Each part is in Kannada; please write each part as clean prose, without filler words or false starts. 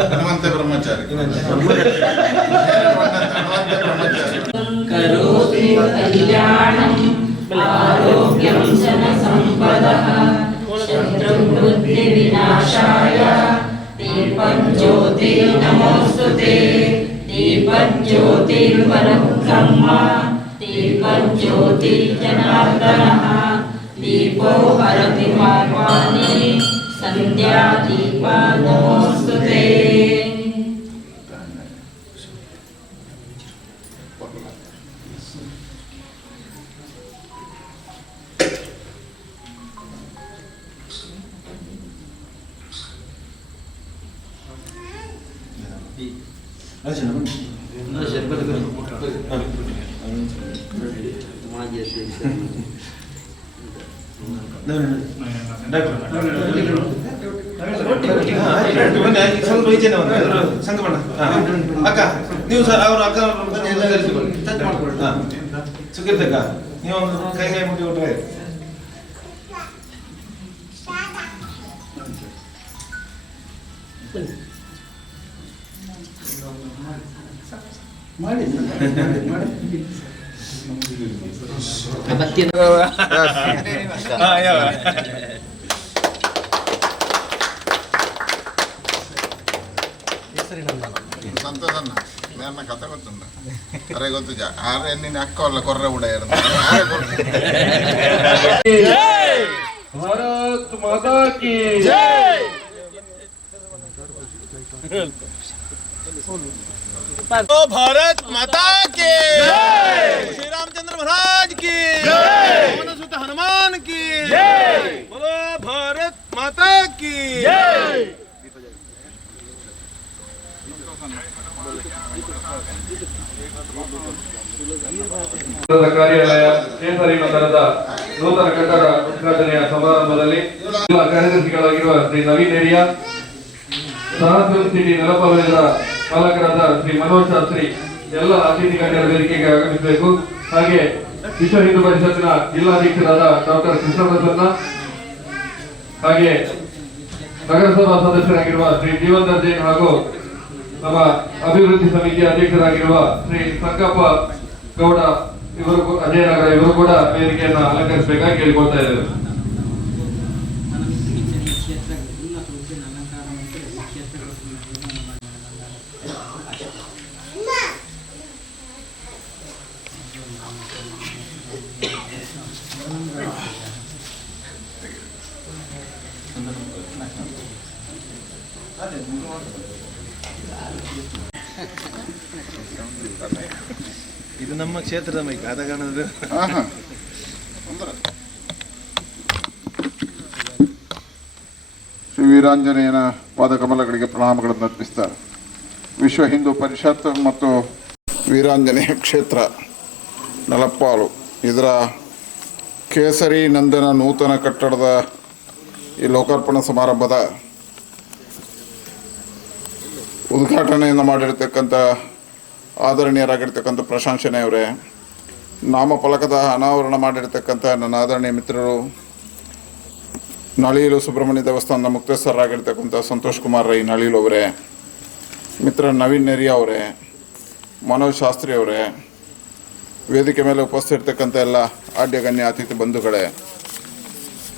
ಹನುಮಂತ ಬ್ರಹ್ಮಚಾರಿ ಕರೋತಿ ಕಲ್ಯಾಣಂ ಆರೋಗ್ಯಂ ಜನ ಸಂಪದಃ ಶತ್ರು ಬುದ್ಧಿ ವಿನಾಶಾಯ ದೀಪಂ ಜ್ಯೋತಿ ನಮೋಸ್ತುತೆ ದೀಪಂ ಜ್ಯೋತಿ ಪರಬ್ರಹ್ಮ ದೀಪಂ ಜ್ಯೋತಿ ಜನಾರ್ದನಃ ದೀಪೋ ಹರತಿ ಪಾಪಾನಿ ಸಂಧ್ಯಾ ದೀಪ ನಮೋಸ್ತುತೆ. ಸಂಗಮಣ್ಣ ಅಕ್ಕ ನೀವು ಅವ್ರ ಅಕ್ಕ ಸುಖಿರ್ತಕ್ಕ ನೀವು ಒಂದು ಕೈ ಮುಟ್ಟಿ ಕೊಟ್ಟರೆ ಮಾಡಿ సంతోషన్న నేను కథ గుర్తుండ అరే గొంతు ఆరే నేను అక్క వాళ్ళ కొర్ర కూడా భారత్ మాతా కీ జై. भारत माता की जय, श्री रामचंद्र महाराज की जय, पवन हनुमान की जय, बोलो भारत माता की जय. ಕಾರ್ಯಾಲಯ ಕೇಸರಿ ನಗರದ ನೂತನ ಕಟ್ಟಡ ಉದ್ಘಾಟನೆಯ ಸಮಾರಂಭದಲ್ಲಿ ಜಿಲ್ಲಾ ಕಾರ್ಯದರ್ಶಿಗಳಾಗಿರುವ ಶ್ರೀ ನವೀನ್ ಏರಿಯಾ, ಸಹಸ್ರ ಸಿಟಿ ನೆಲಪಾಲದ ಪಾಲಕರಾದ ಶ್ರೀ ಮನೋಜ್ ಶಾಸ್ತ್ರಿ ಎಲ್ಲ ಅತಿಥಿ ಗಣ್ಯರ ವೇದಿಕೆಗೆ ಆಗಮಿಸಬೇಕು. ಹಾಗೆ ವಿಶ್ವ ಹಿಂದೂ ಪರಿಷತ್ತಿನ ಜಿಲ್ಲಾಧ್ಯಕ್ಷರಾದ ಡಾಕ್ಟರ್ ಕೃಷ್ಣ ಪ್ರಸನ್ನ, ಹಾಗೆ ನಗರಸಭಾ ಸದಸ್ಯರಾಗಿರುವ ಶ್ರೀ ಜೀವನ್ ಜೈನ್ ಹಾಗೂ ನಮ್ಮ ಅಭಿವೃದ್ಧಿ ಸಮಿತಿಯ ಅಧ್ಯಕ್ಷರಾಗಿರುವ ಶ್ರೀ ಸಂಕಪ್ಪ ಗೌಡ ಇವರು ಅಜಯನಗರ ಇವರು ಕೂಡ ವೇದಿಕೆಯನ್ನು ಅಲಂಕರಿಸಬೇಕಾಗಿ ಕೇಳಿಕೊಳ್ತಾ ಇದ್ದಾರೆ. ಇದು ನಮ್ಮ ಕ್ಷೇತ್ರದ ಮೈಕ್ ಆದ ಕಾರಣದ ಶ್ರೀ ವೀರಾಂಜನೇಯನ ಪಾದಕಮಲಗಳಿಗೆ ಪ್ರಣಾಮಗಳನ್ನು ಅರ್ಪಿಸ್ತಾರೆ. ವಿಶ್ವ ಹಿಂದೂ ಪರಿಷತ್ ಮತ್ತು ವೀರಾಂಜನೇಯ ಕ್ಷೇತ್ರ ನಲಪ್ಪಾಲು ಇದರ ಕೇಸರಿ ನಂದನ ನೂತನ ಕಟ್ಟಡದ ಈ ಲೋಕಾರ್ಪಣಾ ಸಮಾರಂಭದ ಉದ್ಘಾಟನೆಯನ್ನು ಮಾಡಿರ್ತಕ್ಕಂಥ ಆದರಣೀಯರಾಗಿರ್ತಕ್ಕಂಥ ಪ್ರಶಾಂತ್ ಶೆಣೈ ಅವರೇ, ನಾಮಫಲಕದ ಅನಾವರಣ ಮಾಡಿರ್ತಕ್ಕಂಥ ನನ್ನ ಆದರಣೀಯ ಮಿತ್ರರು ನಳೀಲು ಸುಬ್ರಹ್ಮಣ್ಯ ದೇವಸ್ಥಾನದ ಮುಕ್ತಸ್ಥರಾಗಿರ್ತಕ್ಕಂಥ ಸಂತೋಷ್ ಕುಮಾರ್ ರೈ ನಳೀಲು ಅವರೇ, ಮಿತ್ರ ನವೀನ್ ಏರಿಯಾ ಅವರೇ, ಮನೋಜ್ ಶಾಸ್ತ್ರಿ ಅವರೇ, ವೇದಿಕೆ ಮೇಲೆ ಉಪಸ್ಥಿತರ್ತಕ್ಕಂಥ ಎಲ್ಲ ಆಡ್ಯಗಣ್ಯ ಅತಿಥಿ ಬಂಧುಗಳೇ,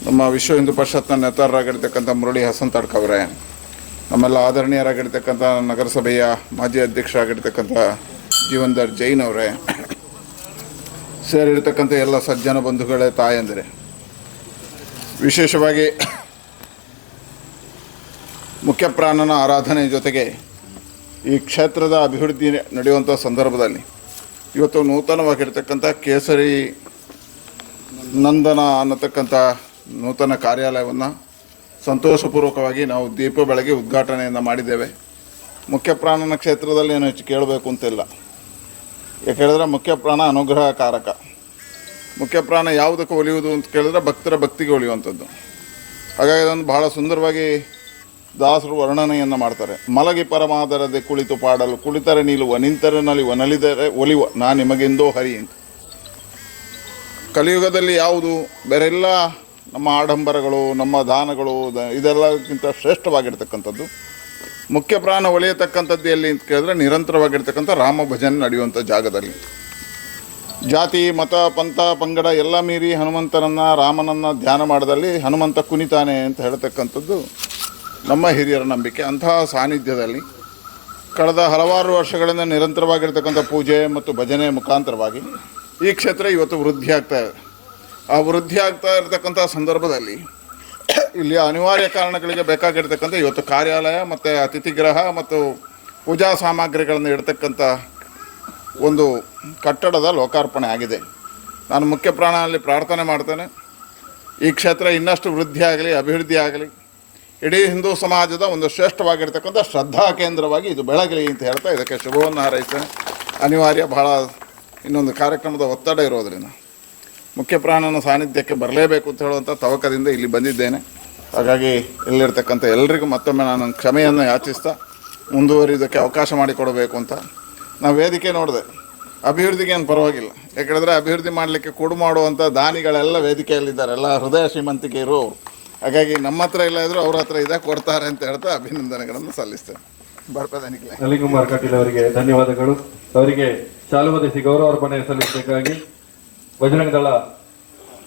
ನಮ್ಮ ವಿಶ್ವ ಹಿಂದೂ ಪರಿಷತ್ನ ನೇತಾರರಾಗಿರ್ತಕ್ಕಂಥ ಮುರಳಿ ಹಸನ್ ತಡ್ಕ ಅವರೇ, ನಮ್ಮೆಲ್ಲ ಆದರಣೀಯರಾಗಿರ್ತಕ್ಕಂಥ ನಗರಸಭೆಯ ಮಾಜಿ ಅಧ್ಯಕ್ಷರಾಗಿರ್ತಕ್ಕಂಥ ಜೀವನ್ದಾರ್ ಜೈನ್ ಅವರೇ, ಸೇರಿರ್ತಕ್ಕಂಥ ಎಲ್ಲ ಸಜ್ಜನ ಬಂಧುಗಳೇ, ತಾಯಂದಿರೇ, ವಿಶೇಷವಾಗಿ ಮುಖ್ಯ ಪ್ರಾಣನ ಆರಾಧನೆ ಜೊತೆಗೆ ಈ ಕ್ಷೇತ್ರದ ಅಭಿವೃದ್ಧಿ ನಡೆಯುವಂಥ ಸಂದರ್ಭದಲ್ಲಿ ಇವತ್ತು ನೂತನವಾಗಿರ್ತಕ್ಕಂಥ ಕೇಸರಿ ನಂದನ ಅನ್ನತಕ್ಕಂಥ ನೂತನ ಕಾರ್ಯಾಲಯವನ್ನು ಸಂತೋಷಪೂರ್ವಕವಾಗಿ ನಾವು ದೀಪ ಬೆಳಗ್ಗೆ ಉದ್ಘಾಟನೆಯನ್ನು ಮಾಡಿದ್ದೇವೆ. ಮುಖ್ಯ ಪ್ರಾಣನ ಕ್ಷೇತ್ರದಲ್ಲಿ ಏನು ಹೆಚ್ಚು ಕೇಳಬೇಕು ಅಂತಿಲ್ಲ. ಯಾಕೆ ಮುಖ್ಯ ಪ್ರಾಣ ಅನುಗ್ರಹಕಾರಕ. ಮುಖ್ಯ ಪ್ರಾಣ ಯಾವುದಕ್ಕೆ ಒಲಿಯುವುದು ಅಂತ ಕೇಳಿದ್ರೆ ಭಕ್ತರ ಭಕ್ತಿಗೆ ಒಲಿಯುವಂಥದ್ದು. ಹಾಗಾಗಿ ಅದನ್ನು ಬಹಳ ಸುಂದರವಾಗಿ ದಾಸರು ವರ್ಣನೆಯನ್ನು ಮಾಡ್ತಾರೆ. ಮಲಗಿ ಪರಮಾದರದೆ ಕುಳಿತು ಪಾಡಲು, ಕುಳಿತರೆ ನಿಲ್ಲುವ, ನಿಂತರೆ ನಲಿಯುವ, ನಲಿದರೆ ಒಲಿಯುವ, ನಾ ನಿಮಗೆಂದೋ ಹರಿ ಅಂತ. ಕಲಿಯುಗದಲ್ಲಿ ಯಾವುದು ಬೇರೆಲ್ಲ ನಮ್ಮ ಆಡಂಬರಗಳು, ನಮ್ಮ ದಾನಗಳು, ಇದೆಲ್ಲಕ್ಕಿಂತ ಶ್ರೇಷ್ಠವಾಗಿರ್ತಕ್ಕಂಥದ್ದು, ಮುಖ್ಯ ಪ್ರಾಣ ಒಲಿಯತಕ್ಕಂಥದ್ದು ಎಲ್ಲಿ ಅಂತ ಕೇಳಿದ್ರೆ ನಿರಂತರವಾಗಿರ್ತಕ್ಕಂಥ ರಾಮ ಭಜನೆ ನಡೆಯುವಂಥ ಜಾಗದಲ್ಲಿ. ಜಾತಿ, ಮತ, ಪಂಥ, ಪಂಗಡ ಎಲ್ಲ ಮೀರಿ ಹನುಮಂತನನ್ನು, ರಾಮನನ್ನು ಧ್ಯಾನ ಮಾಡಿದಲ್ಲಿ ಹನುಮಂತ ಕುಣಿತಾನೆ ಅಂತ ಹೇಳ್ತಕ್ಕಂಥದ್ದು ನಮ್ಮ ಹಿರಿಯರ ನಂಬಿಕೆ. ಅಂತಹ ಸಾನ್ನಿಧ್ಯದಲ್ಲಿ ಕಳೆದ ಹಲವಾರು ವರ್ಷಗಳಿಂದ ನಿರಂತರವಾಗಿರ್ತಕ್ಕಂಥ ಪೂಜೆ ಮತ್ತು ಭಜನೆ ಮುಖಾಂತರವಾಗಿ ಈ ಕ್ಷೇತ್ರ ಇವತ್ತು ವೃದ್ಧಿ ಆಗ್ತಾ ಇದೆ. ಆ ವೃದ್ಧಿ ಆಗ್ತಾ ಇರತಕ್ಕಂಥ ಸಂದರ್ಭದಲ್ಲಿ ಇಲ್ಲಿ ಅನಿವಾರ್ಯ ಕಾರಣಗಳಿಗೆ ಬೇಕಾಗಿರ್ತಕ್ಕಂಥ ಇವತ್ತು ಕಾರ್ಯಾಲಯ ಮತ್ತು ಅತಿಥಿಗೃಹ ಮತ್ತು ಪೂಜಾ ಸಾಮಗ್ರಿಗಳನ್ನು ಇಡ್ತಕ್ಕಂಥ ಒಂದು ಕಟ್ಟಡದ ಲೋಕಾರ್ಪಣೆ ಆಗಿದೆ. ನಾನು ಮುಖ್ಯ ಪ್ರಾಣದಲ್ಲಿ ಪ್ರಾರ್ಥನೆ ಮಾಡ್ತೇನೆ, ಈ ಕ್ಷೇತ್ರ ಇನ್ನಷ್ಟು ವೃದ್ಧಿ ಆಗಲಿ, ಅಭಿವೃದ್ಧಿ ಆಗಲಿ, ಇಡೀ ಹಿಂದೂ ಸಮಾಜದ ಒಂದು ಶ್ರೇಷ್ಠವಾಗಿರ್ತಕ್ಕಂಥ ಶ್ರದ್ಧಾ ಕೇಂದ್ರವಾಗಿ ಇದು ಬೆಳಗಲಿ ಅಂತ ಹೇಳ್ತಾ ಇದಕ್ಕೆ ಶುಭವನ್ನು ಹಾರೈಸ್ತೇನೆ. ಅನಿವಾರ್ಯ ಬಹಳ ಇನ್ನೊಂದು ಕಾರ್ಯಕ್ರಮದ ಒತ್ತಡ ಇರೋದರಿಂದ ಮುಖ್ಯ ಪ್ರಾಣನ ಸಾನ್ನಿಧ್ಯಕ್ಕೆ ಬರಲೇಬೇಕು ಅಂತ ಹೇಳುವಂಥ ತವಕದಿಂದ ಇಲ್ಲಿ ಬಂದಿದ್ದೇನೆ. ಹಾಗಾಗಿ ಇಲ್ಲಿರ್ತಕ್ಕಂಥ ಎಲ್ಲರಿಗೂ ಮತ್ತೊಮ್ಮೆ ನಾನು ಕ್ಷಮೆಯನ್ನು ಯಾಚಿಸ್ತಾ ಮುಂದುವರಿಯೋದಕ್ಕೆ ಅವಕಾಶ ಮಾಡಿಕೊಡಬೇಕು ಅಂತ. ನಾವು ವೇದಿಕೆ ನೋಡಿದೆ, ಅಭಿವೃದ್ಧಿಗೆ ಏನು ಪರವಾಗಿಲ್ಲ, ಯಾಕೆಂದರೆ ಅಭಿವೃದ್ಧಿ ಮಾಡಲಿಕ್ಕೆ ಕೊಡು ಮಾಡುವಂಥ ದಾನಿಗಳೆಲ್ಲ ವೇದಿಕೆಯಲ್ಲಿದ್ದಾರೆ, ಎಲ್ಲ ಹೃದಯ ಶ್ರೀಮಂತಿಕೆ ಇರೋರು. ಹಾಗಾಗಿ ನಮ್ಮ ಹತ್ರ ಇಲ್ಲ ಇದ್ದರೂ ಅವ್ರ ಹತ್ರ ಇದೆ, ಕೊಡ್ತಾರೆ ಅಂತ ಹೇಳ್ತಾ ಅಭಿನಂದನೆಗಳನ್ನು ಸಲ್ಲಿಸ್ತೇನೆ. ಬರ್ಪದಾನಿಗೆ ನಳಿನ್ ಕಟೀಲ್ ಅವರಿಗೆ ಧನ್ಯವಾದಗಳು. ಅವರಿಗೆ ಶಾಲು ಹೊದಿಸಿ ಗೌರವಾರ್ಪಣೆ ಸಲ್ಲಿಸಬೇಕಾಗಿ ಬಜರಂಗ ದಳ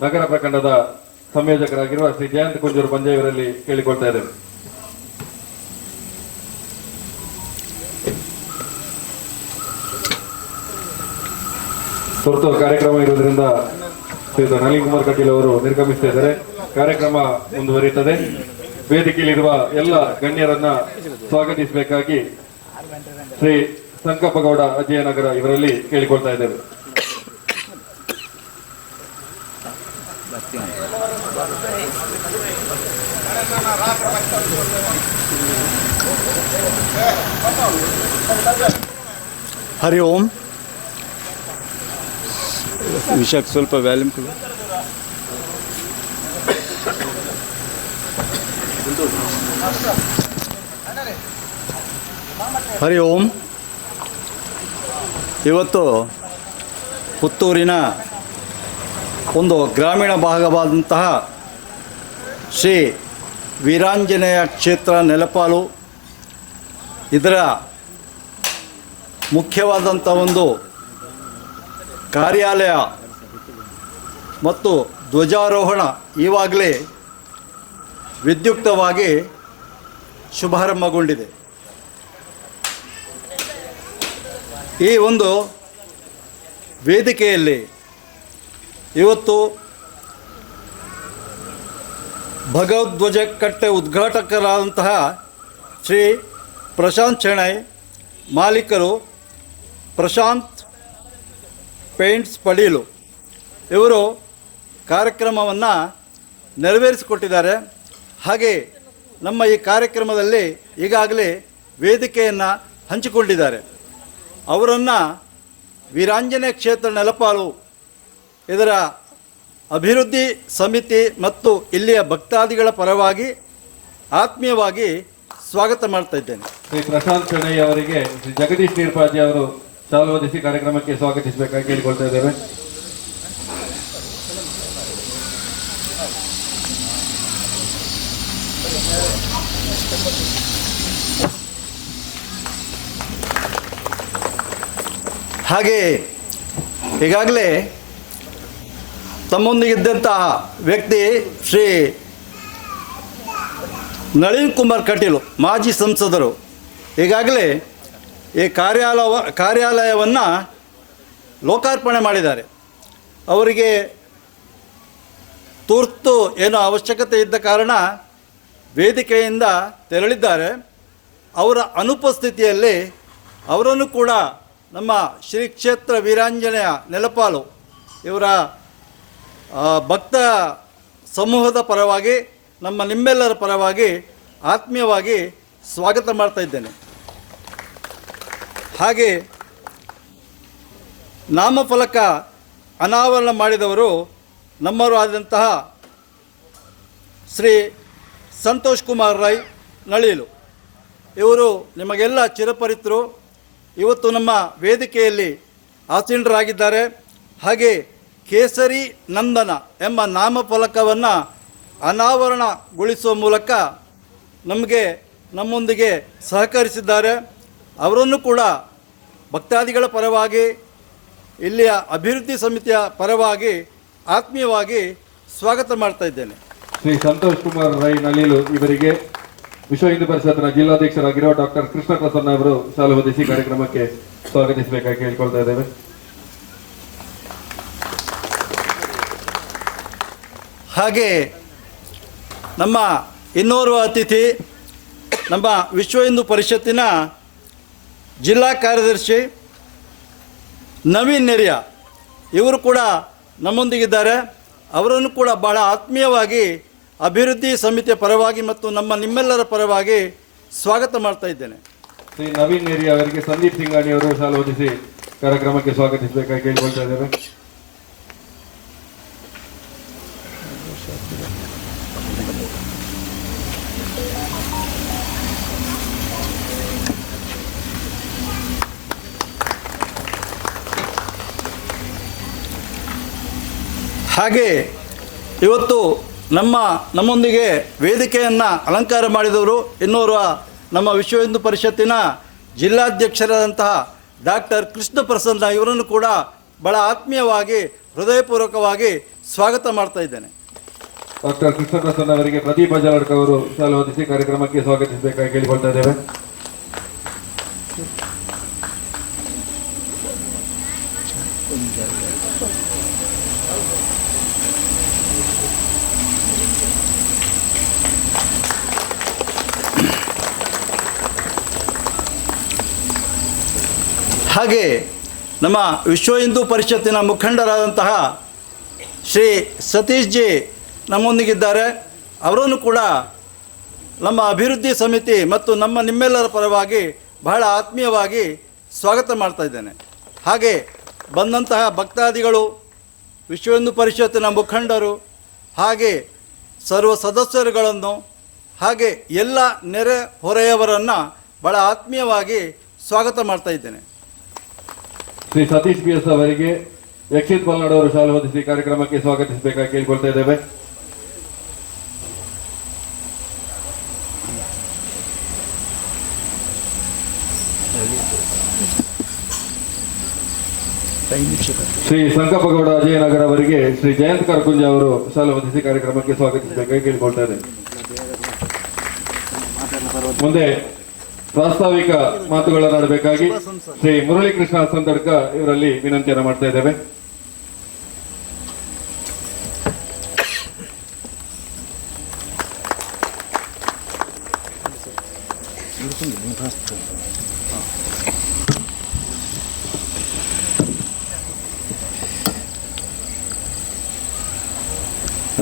ನಗರ ಪ್ರಖಂಡದ ಸಂಯೋಜಕರಾಗಿರುವ ಶ್ರೀ ಜಯಂತ್ ಕುಂಜೂರು ಪಂಜೆ ಇವರಲ್ಲಿ ಕೇಳಿಕೊಳ್ತಾ ಇದ್ದೇವೆ. ತುರ್ತು ಕಾರ್ಯಕ್ರಮ ಇರುವುದರಿಂದ ಶ್ರೀಯುತ ನಳಿನ್ ಕುಮಾರ್ ಕಟೀಲ್ ಅವರು ನಿರ್ಗಮಿಸ್ತಾ ಇದ್ದಾರೆ. ಕಾರ್ಯಕ್ರಮ ಮುಂದುವರಿಯುತ್ತದೆ. ವೇದಿಕೆಯಲ್ಲಿರುವ ಎಲ್ಲ ಗಣ್ಯರನ್ನ ಸ್ವಾಗತಿಸಬೇಕಾಗಿ ಶ್ರೀ ಸಂಕಪ್ಪಗೌಡ ಅಜಯನಗರ ಇವರಲ್ಲಿ ಕೇಳಿಕೊಳ್ತಾ ಇದ್ದೇವೆ. ಹರಿ ಓಂ. ವಿಷಯಕ್ಕೆ ಸ್ವಲ್ಪ ವ್ಯಾಲ್ಯೂಮ್ ಕೊಡು. ಹರಿ ಓಂ. ಇವತ್ತು ಪುತ್ತೂರಿನ ಒಂದು ಗ್ರಾಮೀಣ ಭಾಗವಾದಂತಹ ಶ್ರೀ ವೀರಾಂಜನೇಯ ಕ್ಷೇತ್ರ ನೆಲಪಾಲು, ಇದರ ಮುಖ್ಯವಾದಂಥ ಒಂದು ಕಾರ್ಯಾಲಯ ಮತ್ತು ಧ್ವಜಾರೋಹಣ ಈವಾಗಲೇ ವಿದ್ಯುಕ್ತವಾಗಿ ಶುಭಾರಂಭಗೊಂಡಿದೆ. ಈ ಒಂದು ವೇದಿಕೆಯಲ್ಲಿ ಇವತ್ತು ಭಗವದ್ಧ್ವಜ ಕಟ್ಟೆ ಉದ್ಘಾಟಕರಾದಂತಹ ಶ್ರೀ ಪ್ರಶಾಂತ್ ಶೆಣೈ, ಮಾಲೀಕರು ಪ್ರಶಾಂತ್ ಪೇಂಟ್ಸ್ ಪಡೀಲು, ಇವರು ಕಾರ್ಯಕ್ರಮವನ್ನು ನೆರವೇರಿಸಿಕೊಟ್ಟಿದ್ದಾರೆ. ಹಾಗೆ ನಮ್ಮ ಈ ಕಾರ್ಯಕ್ರಮದಲ್ಲಿ ಈಗಾಗಲೇ ವೇದಿಕೆಯನ್ನು ಹಂಚಿಕೊಂಡಿದ್ದಾರೆ. ಅವರನ್ನು ವೀರಾಂಜನೇಯ ಕ್ಷೇತ್ರ ನೆಲಪಾಲು ಇದರ ಅಭಿವೃದ್ಧಿ ಸಮಿತಿ ಮತ್ತು ಇಲ್ಲಿಯ ಭಕ್ತಾದಿಗಳ ಪರವಾಗಿ ಆತ್ಮೀಯವಾಗಿ ಸ್ವಾಗತ ಮಾಡ್ತಾ ಇದ್ದೇನೆ. ಶ್ರೀ ಪ್ರಶಾಂತ್ ಶೆಣೈ ಅವರಿಗೆ ಶ್ರೀ ಜಗದೀಶ್ ನೀರ್ಪಾಜಿ ಅವರು ಶಾಲು ಹೊದಿಸಿ ಕಾರ್ಯಕ್ರಮಕ್ಕೆ ಸ್ವಾಗತಿಸಬೇಕಾಗಿ ಕೇಳಿಕೊಳ್ತಾ ಇದ್ದೇವೆ. ಹಾಗೆ ಈಗಾಗಲೇ ತಮ್ಮೊಂದಿಗಿದ್ದಂತಹ ವ್ಯಕ್ತಿ ಶ್ರೀ ನಳಿನ್ ಕುಮಾರ್ ಕಟೀಲು, ಮಾಜಿ ಸಂಸದರು, ಈಗಾಗಲೇ ಈ ಕಾರ್ಯಾಲಯವನ್ನು ಲೋಕಾರ್ಪಣೆ ಮಾಡಿದ್ದಾರೆ. ಅವರಿಗೆ ತುರ್ತು ಏನೋ ಅವಶ್ಯಕತೆ ಇದ್ದ ಕಾರಣ ವೇದಿಕೆಯಿಂದ ತೆರಳಿದ್ದಾರೆ. ಅವರ ಅನುಪಸ್ಥಿತಿಯಲ್ಲಿ ಅವರನ್ನು ಕೂಡ ನಮ್ಮ ಶ್ರೀ ಕ್ಷೇತ್ರ ವೀರಾಂಜನೇಯ ನೆಲಪಾಲು ಇವರ ಭಕ್ತ ಸಮೂಹದ ಪರವಾಗಿ, ನಿಮ್ಮೆಲ್ಲರ ಪರವಾಗಿ ಆತ್ಮೀಯವಾಗಿ ಸ್ವಾಗತ ಮಾಡ್ತಾ ಇದ್ದೇನೆ. ಹಾಗೆ ನಾಮಫಲಕ ಅನಾವರಣ ಮಾಡಿದವರು ನಮ್ಮವರು ಆದಂತಹ ಶ್ರೀ ಸಂತೋಷ್ ಕುಮಾರ್ ರೈ, ನಳೀಲು. ಇವರು ನಿಮಗೆಲ್ಲ ಚಿರಪರಿತರು. ಇವತ್ತು ನಮ್ಮ ವೇದಿಕೆಯಲ್ಲಿ ಆಸೀನರಾಗಿದ್ದಾರೆ. ಹಾಗೆ ಕೇಸರಿ ನಂದನ ಎಂಬ ನಾಮಫಲಕವನ್ನು ಅನಾವರಣಗೊಳಿಸುವ ಮೂಲಕ ನಮ್ಮೊಂದಿಗೆ ಸಹಕರಿಸಿದ್ದಾರೆ. ಅವರನ್ನು ಕೂಡ ಭಕ್ತಾದಿಗಳ ಪರವಾಗಿ, ಇಲ್ಲಿಯ ಅಭಿವೃದ್ಧಿ ಸಮಿತಿಯ ಪರವಾಗಿ ಆತ್ಮೀಯವಾಗಿ ಸ್ವಾಗತ ಮಾಡ್ತಾ ಇದ್ದೇನೆ. ಶ್ರೀ ಸಂತೋಷ್ ಕುಮಾರ್ ರೈ ನಳೀಲು ಇವರಿಗೆ ವಿಶ್ವ ಹಿಂದೂ ಪರಿಷತ್ನ ಜಿಲ್ಲಾಧ್ಯಕ್ಷರಾಗಿರುವ ಡಾಕ್ಟರ್ ಕೃಷ್ಣ ಪ್ರಸನ್ನ ಅವರು ಶಾಲು ಹೊದಿಸಿ ಕಾರ್ಯಕ್ರಮಕ್ಕೆ ಸ್ವಾಗತಿಸಬೇಕಾಗಿ ಕೇಳಿಕೊಳ್ತಾ ಇದ್ದೇವೆ. ಹಾಗೆ ನಮ್ಮ ಇನ್ನೋರ್ವ ಅತಿಥಿ ನಮ್ಮ ವಿಶ್ವ ಹಿಂದೂ ಪರಿಷತ್ತಿನ ಜಿಲ್ಲಾ ಕಾರ್ಯದರ್ಶಿ ನವೀನ್ ನೆರಿಯಾ ಇವರು ಕೂಡ ನಮ್ಮೊಂದಿಗಿದ್ದಾರೆ. ಅವರನ್ನು ಕೂಡ ಬಹಳ ಆತ್ಮೀಯವಾಗಿ ಅಭಿವೃದ್ಧಿ ಸಮಿತಿಯ ಪರವಾಗಿ ಮತ್ತು ನಿಮ್ಮೆಲ್ಲರ ಪರವಾಗಿ ಸ್ವಾಗತ ಮಾಡ್ತಾ ಇದ್ದೇನೆ. ಶ್ರೀ ನವೀನ್ ನೆರಿ ಅವರಿಗೆ ಸಂದೀಪ್ ಸಿಂಗಾಣಿ ಅವರು ಶಾಲು ಹೊದಿಸಿ ಕಾರ್ಯಕ್ರಮಕ್ಕೆ ಸ್ವಾಗತಿಸಬೇಕಾಗಿ ಕೇಳಿಕೊಳ್ತಾ ಇದ್ದೇವೆ. ಹಾಗೆ ಇವತ್ತು ನಮ್ಮೊಂದಿಗೆ ವೇದಿಕೆಯನ್ನು ಅಲಂಕಾರ ಮಾಡಿದವರು ಇನ್ನೋರ್ವ ನಮ್ಮ ವಿಶ್ವ ಹಿಂದೂ ಪರಿಷತ್ತಿನ ಜಿಲ್ಲಾಧ್ಯಕ್ಷರಾದಂತಹ ಡಾಕ್ಟರ್ ಕೃಷ್ಣ ಪ್ರಸನ್ನ ಇವರನ್ನು ಕೂಡ ಬಹಳ ಆತ್ಮೀಯವಾಗಿ ಹೃದಯಪೂರ್ವಕವಾಗಿ ಸ್ವಾಗತ ಮಾಡ್ತಾ ಇದ್ದೇನೆ. ಡಾಕ್ಟರ್ ಕೃಷ್ಣ ಪ್ರಸನ್ನ ಅವರಿಗೆ ಪ್ರದೀಪ ಜಾಲಡ್ಕ ಅವರು ಶಾಲು ಹೊದಿಸಿ ಕಾರ್ಯಕ್ರಮಕ್ಕೆ ಸ್ವಾಗತಿಸಬೇಕಾಗಿ ಕೇಳಿಕೊಳ್ತಾ ಇದ್ದೇವೆ. ಹಾಗೆ ನಮ್ಮ ವಿಶ್ವ ಹಿಂದೂ ಪರಿಷತ್ತಿನ ಮುಖಂಡರಾದಂತಹ ಶ್ರೀ ಸತೀಶ್ ಜಿ ನಮ್ಮೊಂದಿಗಿದ್ದಾರೆ. ಅವರನ್ನು ಕೂಡ ನಮ್ಮ ಅಭಿವೃದ್ಧಿ ಸಮಿತಿ ಮತ್ತು ನಿಮ್ಮೆಲ್ಲರ ಪರವಾಗಿ ಬಹಳ ಆತ್ಮೀಯವಾಗಿ ಸ್ವಾಗತ ಮಾಡ್ತಾ ಇದ್ದೇನೆ. ಹಾಗೆ ಬಂದಂತಹ ಭಕ್ತಾದಿಗಳು, ವಿಶ್ವ ಹಿಂದೂ ಪರಿಷತ್ತಿನ ಮುಖಂಡರು, ಹಾಗೆ ಸರ್ವ ಸದಸ್ಯರುಗಳನ್ನು, ಹಾಗೆ ಎಲ್ಲ ನೆರೆ ಹೊರೆಯವರನ್ನು ಬಹಳ ಆತ್ಮೀಯವಾಗಿ ಸ್ವಾಗತ ಮಾಡ್ತಾ ಇದ್ದೇನೆ. ಶ್ರೀ ಸತೀಶ್ ಬಿ ಎಸ್ ಅವರಿಗೆ ಯಕ್ಷಿತ್ ಮಲ್ನಾಡ್ ಅವರು ಶಾಲು ಹೊದಿಸಿ ಕಾರ್ಯಕ್ರಮಕ್ಕೆ ಸ್ವಾಗತಿಸಬೇಕಾಗಿ ಕೇಳಿಕೊಳ್ತಾ ಇದ್ದೇವೆ. ಶ್ರೀ ಸಂಕಪ್ಪಗೌಡ ಅಜಯನಗರ ಅವರಿಗೆ ಶ್ರೀ ಜಯಂತ್ ಕರ್ಕುಂಜ ಅವರು ಶಾಲು ಹೊದಿಸಿ ಕಾರ್ಯಕ್ರಮಕ್ಕೆ ಸ್ವಾಗತಿಸಬೇಕಾಗಿ ಕೇಳಿಕೊಳ್ತಾ ಇದ್ದೇವೆ. ಮುಂದೆ ಪ್ರಾಸ್ತಾವಿಕ ಮಾತುಗಳನ್ನಾಡಬೇಕಾಗಿ ಶ್ರೀ ಮುರಳೀಕೃಷ್ಣ ಸಂತಡ್ಕ ಇವರಲ್ಲಿ ವಿನಂತಿಯನ್ನು ಮಾಡ್ತಾ ಇದ್ದೇವೆ.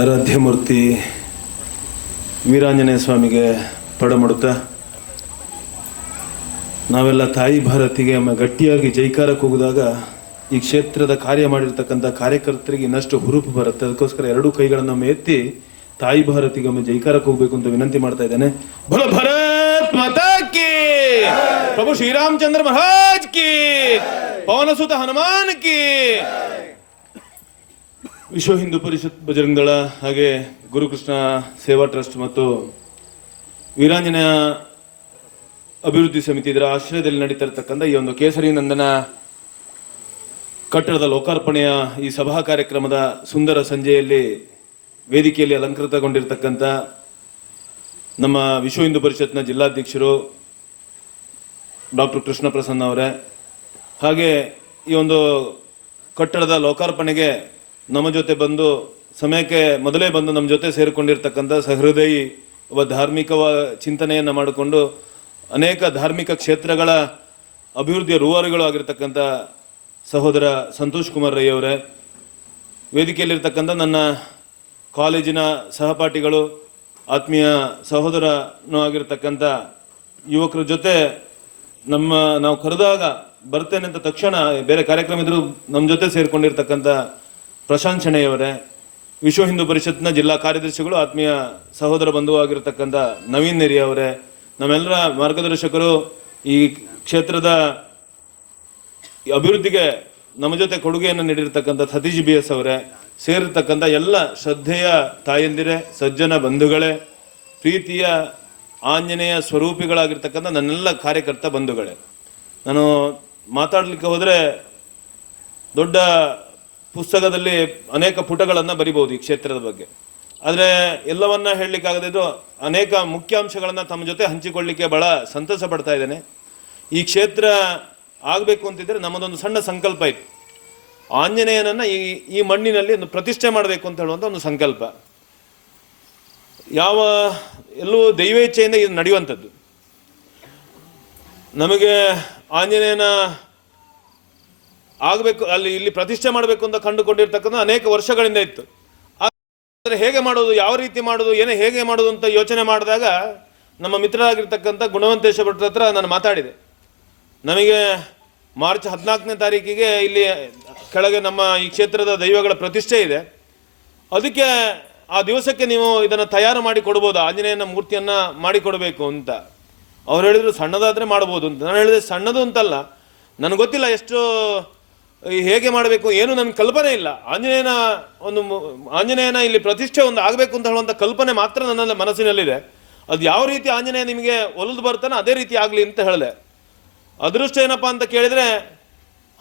ಆರಾಧ್ಯ ವೀರಾಂಜನೇಯ ಸ್ವಾಮಿಗೆ ಪಡಮಡುತ್ತಾ ನಾವೆಲ್ಲ ತಾಯಿ ಭಾರತಿಗೆ ಗಟ್ಟಿಯಾಗಿ ಜೈಕಾರ ಕೂಗಿದಾಗ ಈ ಕ್ಷೇತ್ರದ ಕಾರ್ಯ ಮಾಡಿರ್ತಕ್ಕಂಥ ಕಾರ್ಯಕರ್ತರಿಗೆ ಇನ್ನಷ್ಟು ಹುರುಪು ಬರುತ್ತೆ. ಅದಕ್ಕೋಸ್ಕರ ಎರಡೂ ಕೈಗಳನ್ನು ಎತ್ತಿ ತಾಯಿ ಭಾರತಿಗೆ ಜೈಕಾರ ಕೂಗಬೇಕು ಅಂತ ವಿನಂತಿ ಮಾಡ್ತಾ ಇದ್ದೇನೆ. ಭಲ ಭಾರತ್ ಮಾತಾ ಕಿ, ಪ್ರಭು ಶ್ರೀರಾಮಚಂದ್ರ ಮಹಾರಾಜ್ ಕಿ, ಪವನಸುತ ಹನುಮಾನ್ ಕಿ. ವಿಶ್ವ ಹಿಂದೂ ಪರಿಷತ್ ಬಜರಂಗ ದಳ ಹಾಗೆ ಗುರುಕೃಷ್ಣ ಸೇವಾ ಟ್ರಸ್ಟ್ ಮತ್ತು ವೀರಾಂಜನೇಯ ಅಭಿವೃದ್ಧಿ ಸಮಿತಿ ಇದರ ಆಶ್ರಯದಲ್ಲಿ ನಡೀತಾ ಇರತಕ್ಕಂಥ ಈ ಒಂದು ಕೇಸರಿ ನಂದನ ಕಟ್ಟಡದ ಲೋಕಾರ್ಪಣೆಯ ಈ ಸಭಾ ಕಾರ್ಯಕ್ರಮದ ಸುಂದರ ಸಂಜೆಯಲ್ಲಿ ವೇದಿಕೆಯಲ್ಲಿ ಅಲಂಕೃತಗೊಂಡಿರ್ತಕ್ಕಂಥ ನಮ್ಮ ವಿಶ್ವ ಹಿಂದೂ ಪರಿಷತ್ನ ಜಿಲ್ಲಾಧ್ಯಕ್ಷರು ಡಾಕ್ಟರ್ ಕೃಷ್ಣ ಪ್ರಸನ್ನ ಅವರೇ, ಹಾಗೆ ಈ ಒಂದು ಕಟ್ಟಡದ ಲೋಕಾರ್ಪಣೆಗೆ ನಮ್ಮ ಜೊತೆ ಬಂದು ಸಮಯಕ್ಕೆ ಮೊದಲೇ ಬಂದು ನಮ್ಮ ಜೊತೆ ಸೇರಿಕೊಂಡಿರ್ತಕ್ಕಂಥ ಸಹೃದಯಿ ಒಬ್ಬ ಧಾರ್ಮಿಕ ಚಿಂತನೆಯನ್ನು ಮಾಡಿಕೊಂಡು ಅನೇಕ ಧಾರ್ಮಿಕ ಕ್ಷೇತ್ರಗಳ ಅಭಿವೃದ್ಧಿಯ ರೂವಾರಿಗಳು ಆಗಿರ್ತಕ್ಕಂಥ ಸಹೋದರ ಸಂತೋಷ್ ಕುಮಾರ್ ರೈ ಅವರೇ, ವೇದಿಕೆಯಲ್ಲಿರ್ತಕ್ಕಂಥ ನನ್ನ ಕಾಲೇಜಿನ ಸಹಪಾಠಿಗಳು, ಆತ್ಮೀಯ ಸಹೋದರನೂ ಆಗಿರ್ತಕ್ಕಂಥ ಯುವಕರ ಜೊತೆ ನಾವು ಕರೆದಾಗ ಬರ್ತೇನೆ ಅಂತ ತಕ್ಷಣ ಬೇರೆ ಕಾರ್ಯಕ್ರಮ ಇದ್ರೂ ನಮ್ಮ ಜೊತೆ ಸೇರಿಕೊಂಡಿರ್ತಕ್ಕಂಥ ಪ್ರಶಾಂತ್ ಶೆಣೆಯವರೇ, ವಿಶ್ವ ಹಿಂದೂ ಪರಿಷತ್ನ ಜಿಲ್ಲಾ ಕಾರ್ಯದರ್ಶಿಗಳು, ಆತ್ಮೀಯ ಸಹೋದರ ಬಂಧುವಾಗಿರ್ತಕ್ಕಂಥ ನವೀನ್ ನೆರಿ ಅವರೇ, ನಮ್ಮೆಲ್ಲರ ಮಾರ್ಗದರ್ಶಕರು, ಈ ಕ್ಷೇತ್ರದ ಅಭಿವೃದ್ಧಿಗೆ ನಮ್ಮ ಜೊತೆ ಕೊಡುಗೆಯನ್ನು ನೀಡಿರ್ತಕ್ಕಂಥ ಸತೀಶ್ BS ಅವರೇ, ಸೇರಿರ್ತಕ್ಕಂಥ ಎಲ್ಲ ಶ್ರದ್ಧೆಯ ತಾಯಂದಿರೇ, ಸಜ್ಜನ ಬಂಧುಗಳೇ, ಪ್ರೀತಿಯ ಆಂಜನೇಯ ಸ್ವರೂಪಿಗಳಾಗಿರ್ತಕ್ಕಂಥ ನನ್ನೆಲ್ಲ ಕಾರ್ಯಕರ್ತ ಬಂಧುಗಳೇ, ನಾನು ಮಾತಾಡಲಿಕ್ಕೆ ಹೋದರೆ ದೊಡ್ಡ ಪುಸ್ತಕದಲ್ಲಿ ಅನೇಕ ಪುಟಗಳನ್ನು ಬರಿಬೋದು ಈ ಕ್ಷೇತ್ರದ ಬಗ್ಗೆ. ಆದರೆ ಎಲ್ಲವನ್ನ ಹೇಳಲಿಕ್ಕಾಗದಿದ್ದು ಅನೇಕ ಮುಖ್ಯಾಂಶಗಳನ್ನು ತಮ್ಮ ಜೊತೆ ಹಂಚಿಕೊಳ್ಳಿಕ್ಕೆ ಬಹಳ ಸಂತಸ ಪಡ್ತಾ ಇದ್ದೇನೆ. ಈ ಕ್ಷೇತ್ರ ಆಗಬೇಕು ಅಂತಿದ್ರೆ ನಮ್ಮದೊಂದು ಸಣ್ಣ ಸಂಕಲ್ಪ ಇತ್ತು. ಆಂಜನೇಯನನ್ನು ಈ ಮಣ್ಣಿನಲ್ಲಿ ಒಂದು ಪ್ರತಿಷ್ಠೆ ಮಾಡಬೇಕು ಅಂತ ಹೇಳುವಂಥ ಒಂದು ಸಂಕಲ್ಪ. ಎಲ್ಲೂ ದೈವೇಚ್ಛೆಯಿಂದ ಇದು ನಡೆಯುವಂಥದ್ದು. ನಮಗೆ ಆಂಜನೇಯನ ಆಗಬೇಕು, ಇಲ್ಲಿ ಪ್ರತಿಷ್ಠೆ ಮಾಡಬೇಕು ಅಂತ ಕಂಡುಕೊಂಡಿರ್ತಕ್ಕಂಥ ಅನೇಕ ವರ್ಷಗಳಿಂದ ಇತ್ತು. ಆದರೆ ಹೇಗೆ ಮಾಡೋದು, ಯಾವ ರೀತಿ ಮಾಡೋದು, ಹೇಗೆ ಮಾಡೋದು ಅಂತ ಯೋಚನೆ ಮಾಡಿದಾಗ ನಮ್ಮ ಮಿತ್ರರಾಗಿರ್ತಕ್ಕಂಥ ಗುಣವಂತೇಶ ಭಟ್ರ ಹತ್ರ ನಾನು ಮಾತಾಡಿದೆ. ನಮಗೆ ಮಾರ್ಚ್ 14ನೇ ತಾರೀಕಿಗೆ ಇಲ್ಲಿ ಕೆಳಗೆ ನಮ್ಮ ಈ ಕ್ಷೇತ್ರದ ದೈವಗಳ ಪ್ರತಿಷ್ಠೆ ಇದೆ, ಅದಕ್ಕೆ ಆ ದಿವಸಕ್ಕೆ ನೀವು ಇದನ್ನು ತಯಾರು ಮಾಡಿ ಕೊಡ್ಬೋದು, ಆಂಜನೇಯನ ಮೂರ್ತಿಯನ್ನು ಮಾಡಿಕೊಡ್ಬೇಕು ಅಂತ. ಅವ್ರು ಹೇಳಿದ್ರು ಸಣ್ಣದಾದರೆ ಮಾಡ್ಬೋದು ಅಂತ. ನಾನು ಹೇಳಿದೆ ಸಣ್ಣದು ಅಂತಲ್ಲ, ನನಗೆ ಗೊತ್ತಿಲ್ಲ ಎಷ್ಟು ಹೇಗೆ ಮಾಡಬೇಕು ಏನು ನನ್ನ ಕಲ್ಪನೆ ಇಲ್ಲ. ಆಂಜನೇಯನ ಇಲ್ಲಿ ಪ್ರತಿಷ್ಠೆ ಒಂದು ಆಗಬೇಕು ಅಂತ ಹೇಳುವಂಥ ಕಲ್ಪನೆ ಮಾತ್ರ ನನ್ನ ಮನಸ್ಸಿನಲ್ಲಿದೆ. ಅದು ಯಾವ ರೀತಿ ಆಂಜನೇಯ ನಿಮಗೆ ಒಲಿದು ಬರ್ತಾನೆ ಅದೇ ರೀತಿ ಆಗಲಿ ಅಂತ ಹೇಳಿದೆ. ಅದೃಷ್ಟ ಏನಪ್ಪ ಅಂತ ಕೇಳಿದರೆ